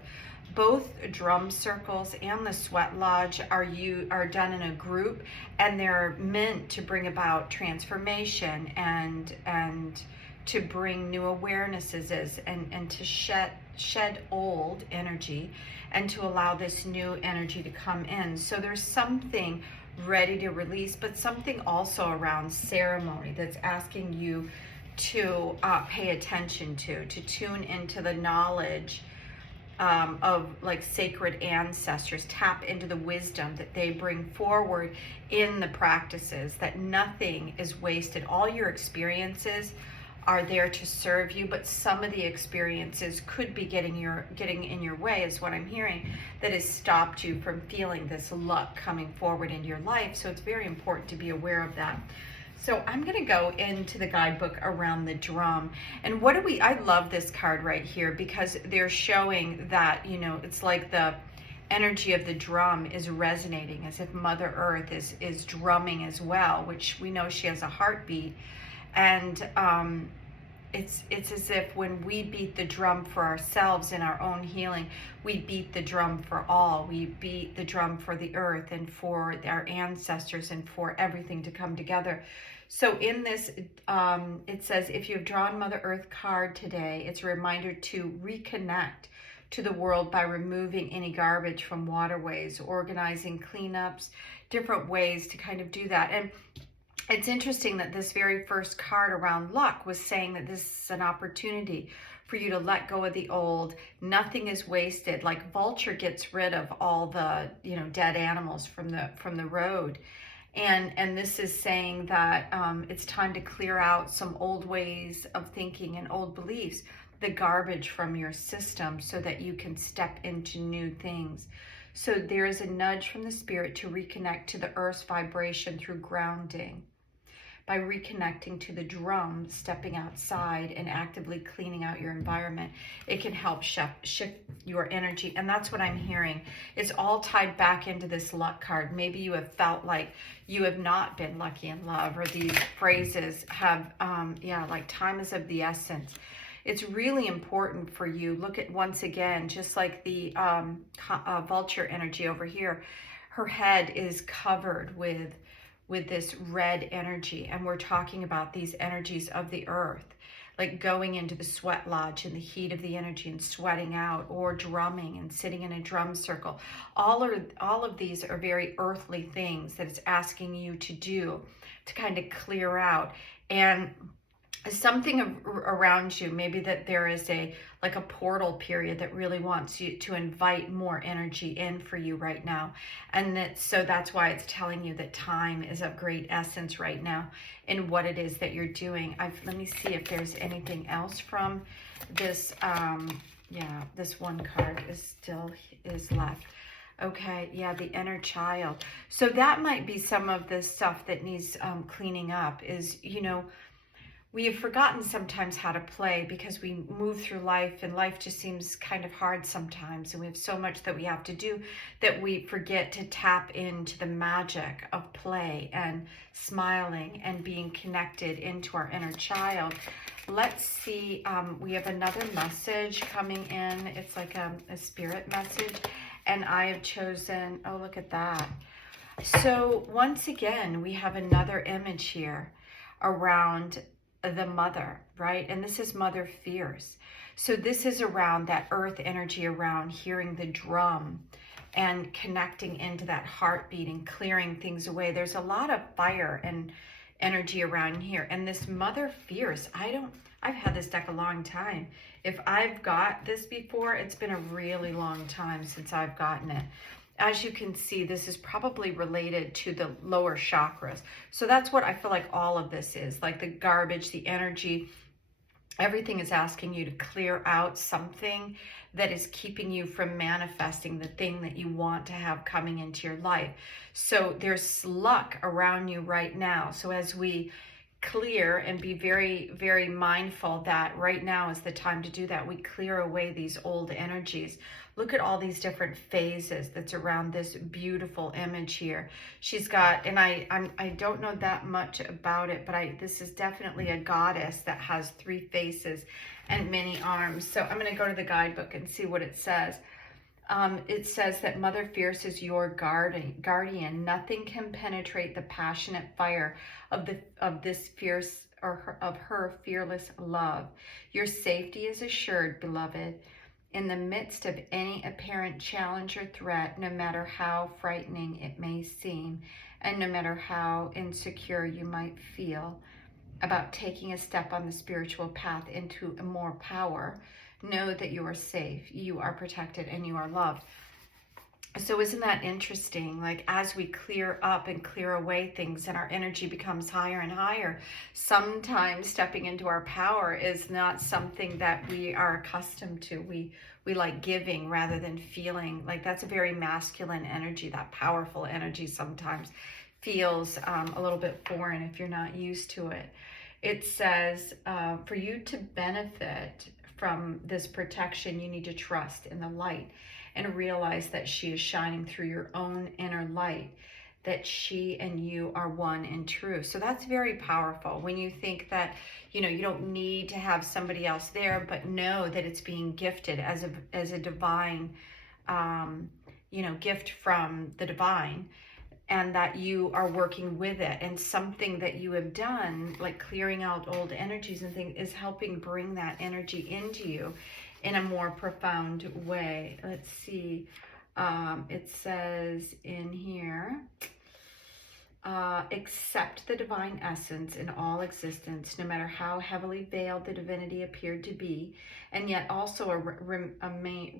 Both drum circles and the sweat lodge are done in a group, and they're meant to bring about transformation and to bring new awarenesses and to shed old energy and to allow this new energy to come in. So there's something ready to release, but something also around ceremony that's asking you to pay attention to tune into the knowledge of like sacred ancestors, tap into the wisdom that they bring forward in the practices, that nothing is wasted. All your experiences are there to serve you, but some of the experiences could be getting in your way, is what I'm hearing, that has stopped you from feeling this luck coming forward into your life. So it's very important to be aware of that. So I'm going to go into the guidebook around the drum. And I love this card right here because they're showing that, you know, it's like the energy of the drum is resonating, as if Mother Earth is drumming as well, which we know she has a heartbeat. And it's as if when we beat the drum for ourselves in our own healing, we beat the drum for all. We beat the drum for the earth and for our ancestors and for everything to come together. So in this, it says, if you've drawn Mother Earth card today, it's a reminder to reconnect to the world by removing any garbage from waterways, organizing cleanups, different ways to kind of do that. And it's interesting that this very first card around luck was saying that this is an opportunity for you to let go of the old. Nothing is wasted. Like Vulture gets rid of all the, you know, dead animals from the road. And this is saying that it's time to clear out some old ways of thinking and old beliefs, the garbage from your system, so that you can step into new things. So there is a nudge from the spirit to reconnect to the earth's vibration through grounding. By reconnecting to the drum, stepping outside and actively cleaning out your environment, it can help shift your energy. And that's what I'm hearing. It's all tied back into this luck card. Maybe you have felt like you have not been lucky in love, or these phrases have, like time is of the essence. It's really important for you. Look at, once again, just like the Vulture energy over here, her head is covered with this red energy. And we're talking about these energies of the earth, like going into the sweat lodge in the heat of the energy and sweating out, or drumming and sitting in a drum circle. All of these are very earthly things that it's asking you to do, to kind of clear out. And something around you, maybe that there is a portal period that really wants you to invite more energy in for you right now. And that's why it's telling you that time is of great essence right now in what it is that you're doing. Let me see if there's anything else from this. This one card is left. Okay, yeah, the inner child. So that might be some of the stuff that needs cleaning up, is, you know, we have forgotten sometimes how to play because we move through life and life just seems kind of hard sometimes. And we have so much that we have to do that we forget to tap into the magic of play and smiling and being connected into our inner child. Let's see, we have another message coming in. It's like a spirit message. And I have chosen, oh, look at that. So once again, we have another image here around the mother, right? And this is Mother Fierce. So this is around that earth energy, around hearing the drum and connecting into that heartbeat and clearing things away. There's a lot of fire and energy around here. And this Mother Fierce, I've had this deck a long time. If I've got this before, it's been a really long time since I've gotten it. As you can see, this is probably related to the lower chakras. So that's what I feel like all of this is, like the garbage, the energy, everything is asking you to clear out something that is keeping you from manifesting the thing that you want to have coming into your life. So there's luck around you right now. So as we clear and be very, very mindful that right now is the time to do that, we clear away these old energies. Look at all these different phases that's around this beautiful image here. She's got, and I don't know that much about it, but this is definitely a goddess that has 3 faces and many arms. So I'm going to go to the guidebook and see what it says. It says that Mother Fierce is your guardian. Nothing can penetrate the passionate fire of this fierce of her fearless love. Your safety is assured, beloved. In the midst of any apparent challenge or threat, no matter how frightening it may seem, and no matter how insecure you might feel about taking a step on the spiritual path into more power, know that you are safe, you are protected, and you are loved. So isn't that interesting? Like as we clear up and clear away things and our energy becomes higher and higher, sometimes stepping into our power is not something that we are accustomed to. We like giving rather than feeling. Like that's a very masculine energy. That powerful energy sometimes feels a little bit foreign if you're not used to it. It says for you to benefit from this protection, you need to trust in the light and realize that she is shining through your own inner light, that she and you are one and true. So that's very powerful when you think that, you don't need to have somebody else there, but know that it's being gifted as a divine, gift from the divine, and that you are working with it. And something that you have done, like clearing out old energies and things, is helping bring that energy into you in a more profound way. Let's see. It says in here, accept the divine essence in all existence, no matter how heavily veiled the divinity appeared to be, and yet also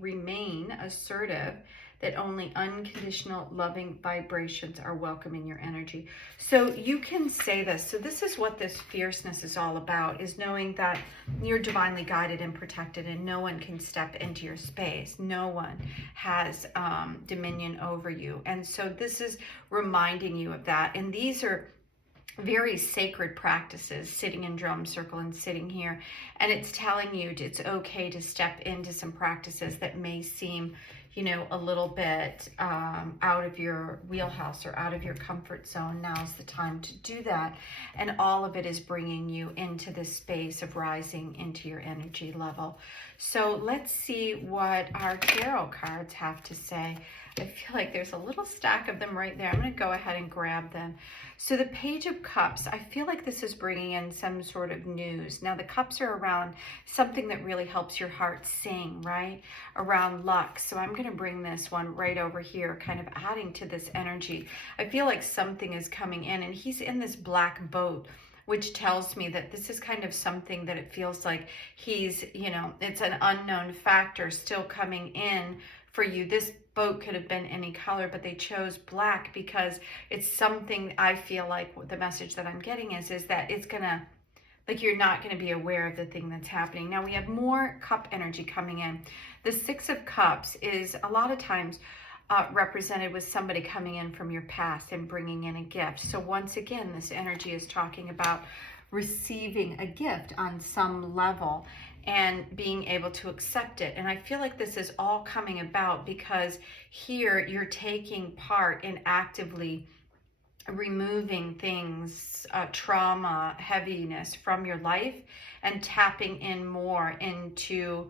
remain assertive that only unconditional loving vibrations are welcome in your energy. So you can say this. So this is what this fierceness is all about, is knowing that you're divinely guided and protected and no one can step into your space. No one has dominion over you. And so this is reminding you of that. And these are very sacred practices, sitting in drum circle and sitting here. And it's telling you it's okay to step into some practices that may seem, a little bit out of your wheelhouse or out of your comfort zone. Now's the time to do that. And all of it is bringing you into this space of rising into your energy level. So let's see what our tarot cards have to say. I feel like there's a little stack of them right there. I'm going to go ahead and grab them. So the Page of Cups, I feel like this is bringing in some sort of news. Now the cups are around something that really helps your heart sing, right? Around luck. So I'm going to bring this one right over here, kind of adding to this energy. I feel like something is coming in, and he's in this black boat, which tells me that this is kind of something that it feels like he's, it's an unknown factor still coming in for you. This boat could have been any color, but they chose black because it's something, I feel like the message that I'm getting is that it's gonna, like, you're not going to be aware of the thing that's happening. Now we have more cup energy coming in. The 6 of Cups is a lot of times represented with somebody coming in from your past and bringing in a gift. So once again, this energy is talking about receiving a gift on some level and being able to accept it. And I feel like this is all coming about because here you're taking part in actively removing things, trauma, heaviness from your life, and tapping in more into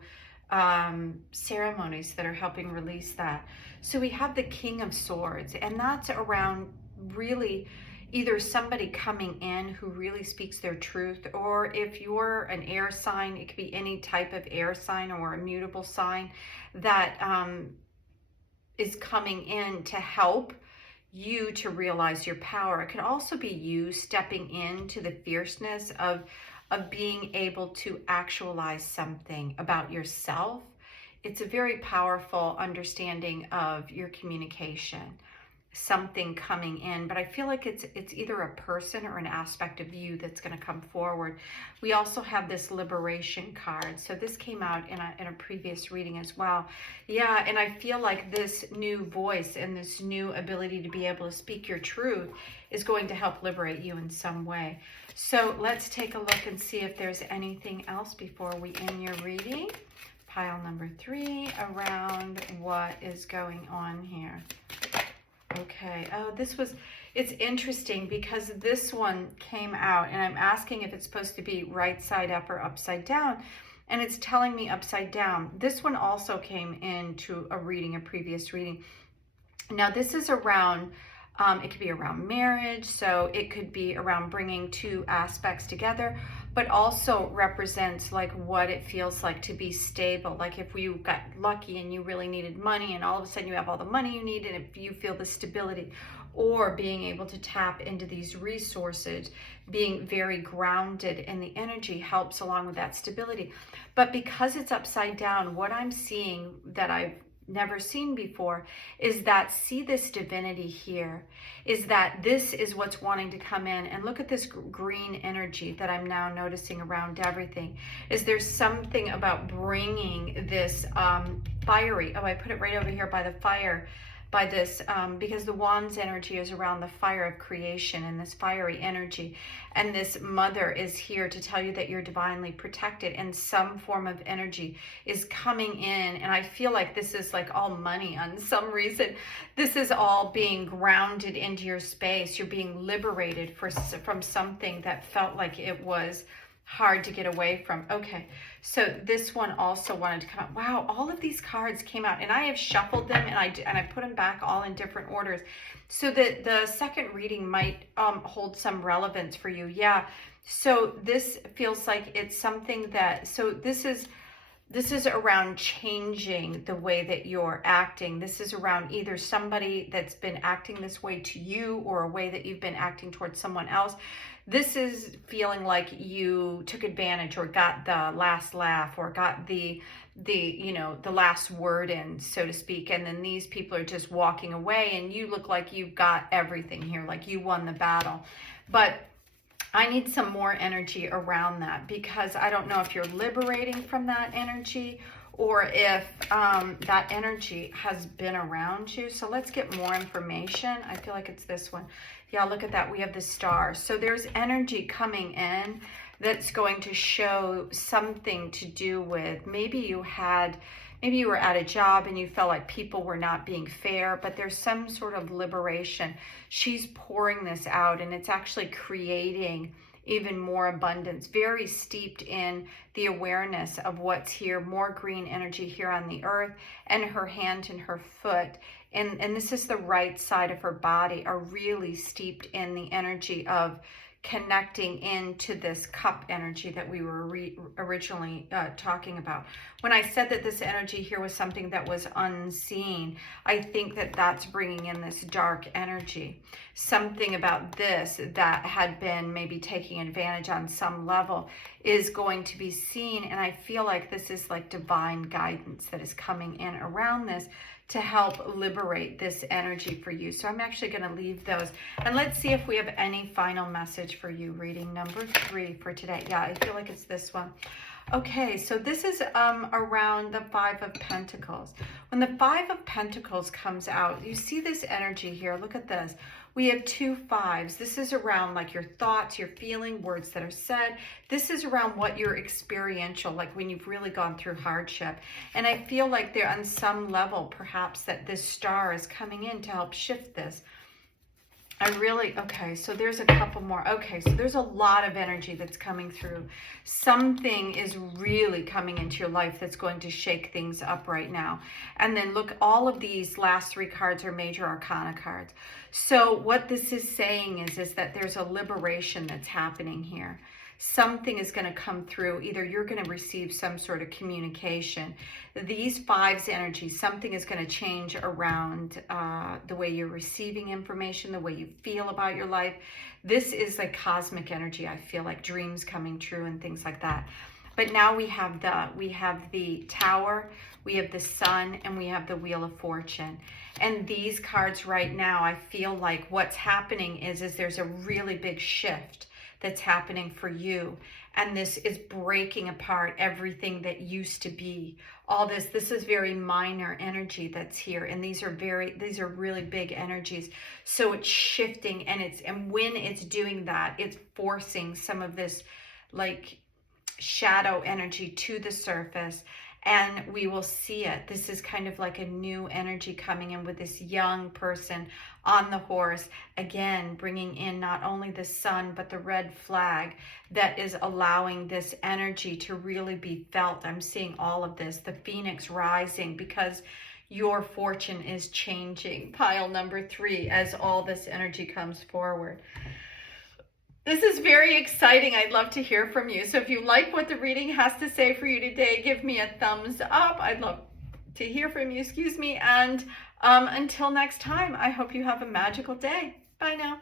ceremonies that are helping release that. So we have the King of Swords, and that's around really either somebody coming in who really speaks their truth, or if you're an air sign, it could be any type of air sign or a mutable sign that is coming in to help you to realize your power. It could also be you stepping into the fierceness of being able to actualize something about yourself. It's a very powerful understanding of your communication, something coming in, but I feel like it's either a person or an aspect of you that's going to come forward. We also have this liberation card. So this came out in a previous reading as well. Yeah, and I feel like this new voice and this new ability to be able to speak your truth is going to help liberate you in some way. So let's take a look and see if there's anything else before we end your reading. Pile number 3, around what is going on here. Okay, oh, it's interesting because this one came out and I'm asking if it's supposed to be right side up or upside down, and it's telling me upside down. This one also came into a previous reading. Now this is around, it could be around marriage, so it could be around bringing two aspects together, but also represents like what it feels like to be stable. Like if you got lucky and you really needed money and all of a sudden you have all the money you need, and if you feel the stability, or being able to tap into these resources, being very grounded in the energy helps along with that stability. But because it's upside down, what I'm seeing that I've never seen before is that, see this divinity here, is that this is what's wanting to come in. And look at this green energy that I'm now noticing around everything. Is there's something about bringing this fiery, oh, I put it right over here by the fire, by this, because the wand's energy is around the fire of creation and this fiery energy. And this mother is here to tell you that you're divinely protected, and some form of energy is coming in. And I feel like this is like all money on some reason. This is all being grounded into your space. You're being liberated from something that felt like it was hard to get away from. Okay, so this one also wanted to come out. Wow, all of these cards came out, and I have shuffled them and I put them back all in different orders, so that the second reading might hold some relevance for you. Yeah, so this feels like it's something that, so this is around changing the way that you're acting. This is around either somebody that's been acting this way to you, or a way that you've been acting towards someone else. This is feeling like you took advantage, or got the last laugh, or got the last word in, so to speak. And then these people are just walking away, and you look like you've got everything here, like you won the battle. But I need some more energy around that, because I don't know if you're liberating from that energy, or if that energy has been around you. So let's get more information. I feel like it's this one. Yeah, look at that. We have the star. So there's energy coming in that's going to show something to do with, maybe you were at a job and you felt like people were not being fair, but there's some sort of liberation. She's pouring this out, and it's actually creating even more abundance, very steeped in the awareness of what's here, more green energy here on the earth, and her hand and her foot. And this is the right side of her body, are really steeped in the energy of connecting into this cup energy that we were originally talking about. When I said that this energy here was something that was unseen, I think that that's bringing in this dark energy. Something about this that had been maybe taking advantage on some level is going to be seen. And I feel like this is like divine guidance that is coming in around this to help liberate this energy for you. So I'm actually going to leave those. And let's see if we have any final message for you. Reading number 3 for today. Yeah, I feel like it's this one. Okay, so this is around the 5 of Pentacles. When the 5 of Pentacles comes out, you see this energy here. Look at this. We have 2 5s. This is around like your thoughts, your feeling, words that are said. This is around what you're experiential, like when you've really gone through hardship. And I feel like there on some level, perhaps that this star is coming in to help shift this. Okay, so there's a couple more. Okay, so there's a lot of energy that's coming through. Something is really coming into your life that's going to shake things up right now. And then look, all of these last 3 cards are major arcana cards. So what this is saying is that there's a liberation that's happening here. Something is going to come through. Either you're going to receive some sort of communication. These 5s energy, something is going to change around the way you're receiving information, the way you feel about your life. This is like cosmic energy. I feel like dreams coming true and things like that. But now we have the Tower, we have the Sun, and we have the Wheel of Fortune. And these cards right now, I feel like what's happening is there's a really big shift that's happening for you, and this is breaking apart everything that used to be. All this is very minor energy that's here, and these are really big energies. So it's shifting, and when it's doing that, it's forcing some of this like shadow energy to the surface, and we will see it. This is kind of like a new energy coming in with this young person on the horse, again bringing in not only the sun but the red flag that is allowing this energy to really be felt. I'm seeing all of this, the phoenix rising, because your fortune is changing. Pile number 3 as all this energy comes forward. This is very exciting. I'd love to hear from you. So if you like what the reading has to say for you today, give me a thumbs up. I'd love to hear from you, and until next time, I hope you have a magical day. Bye now.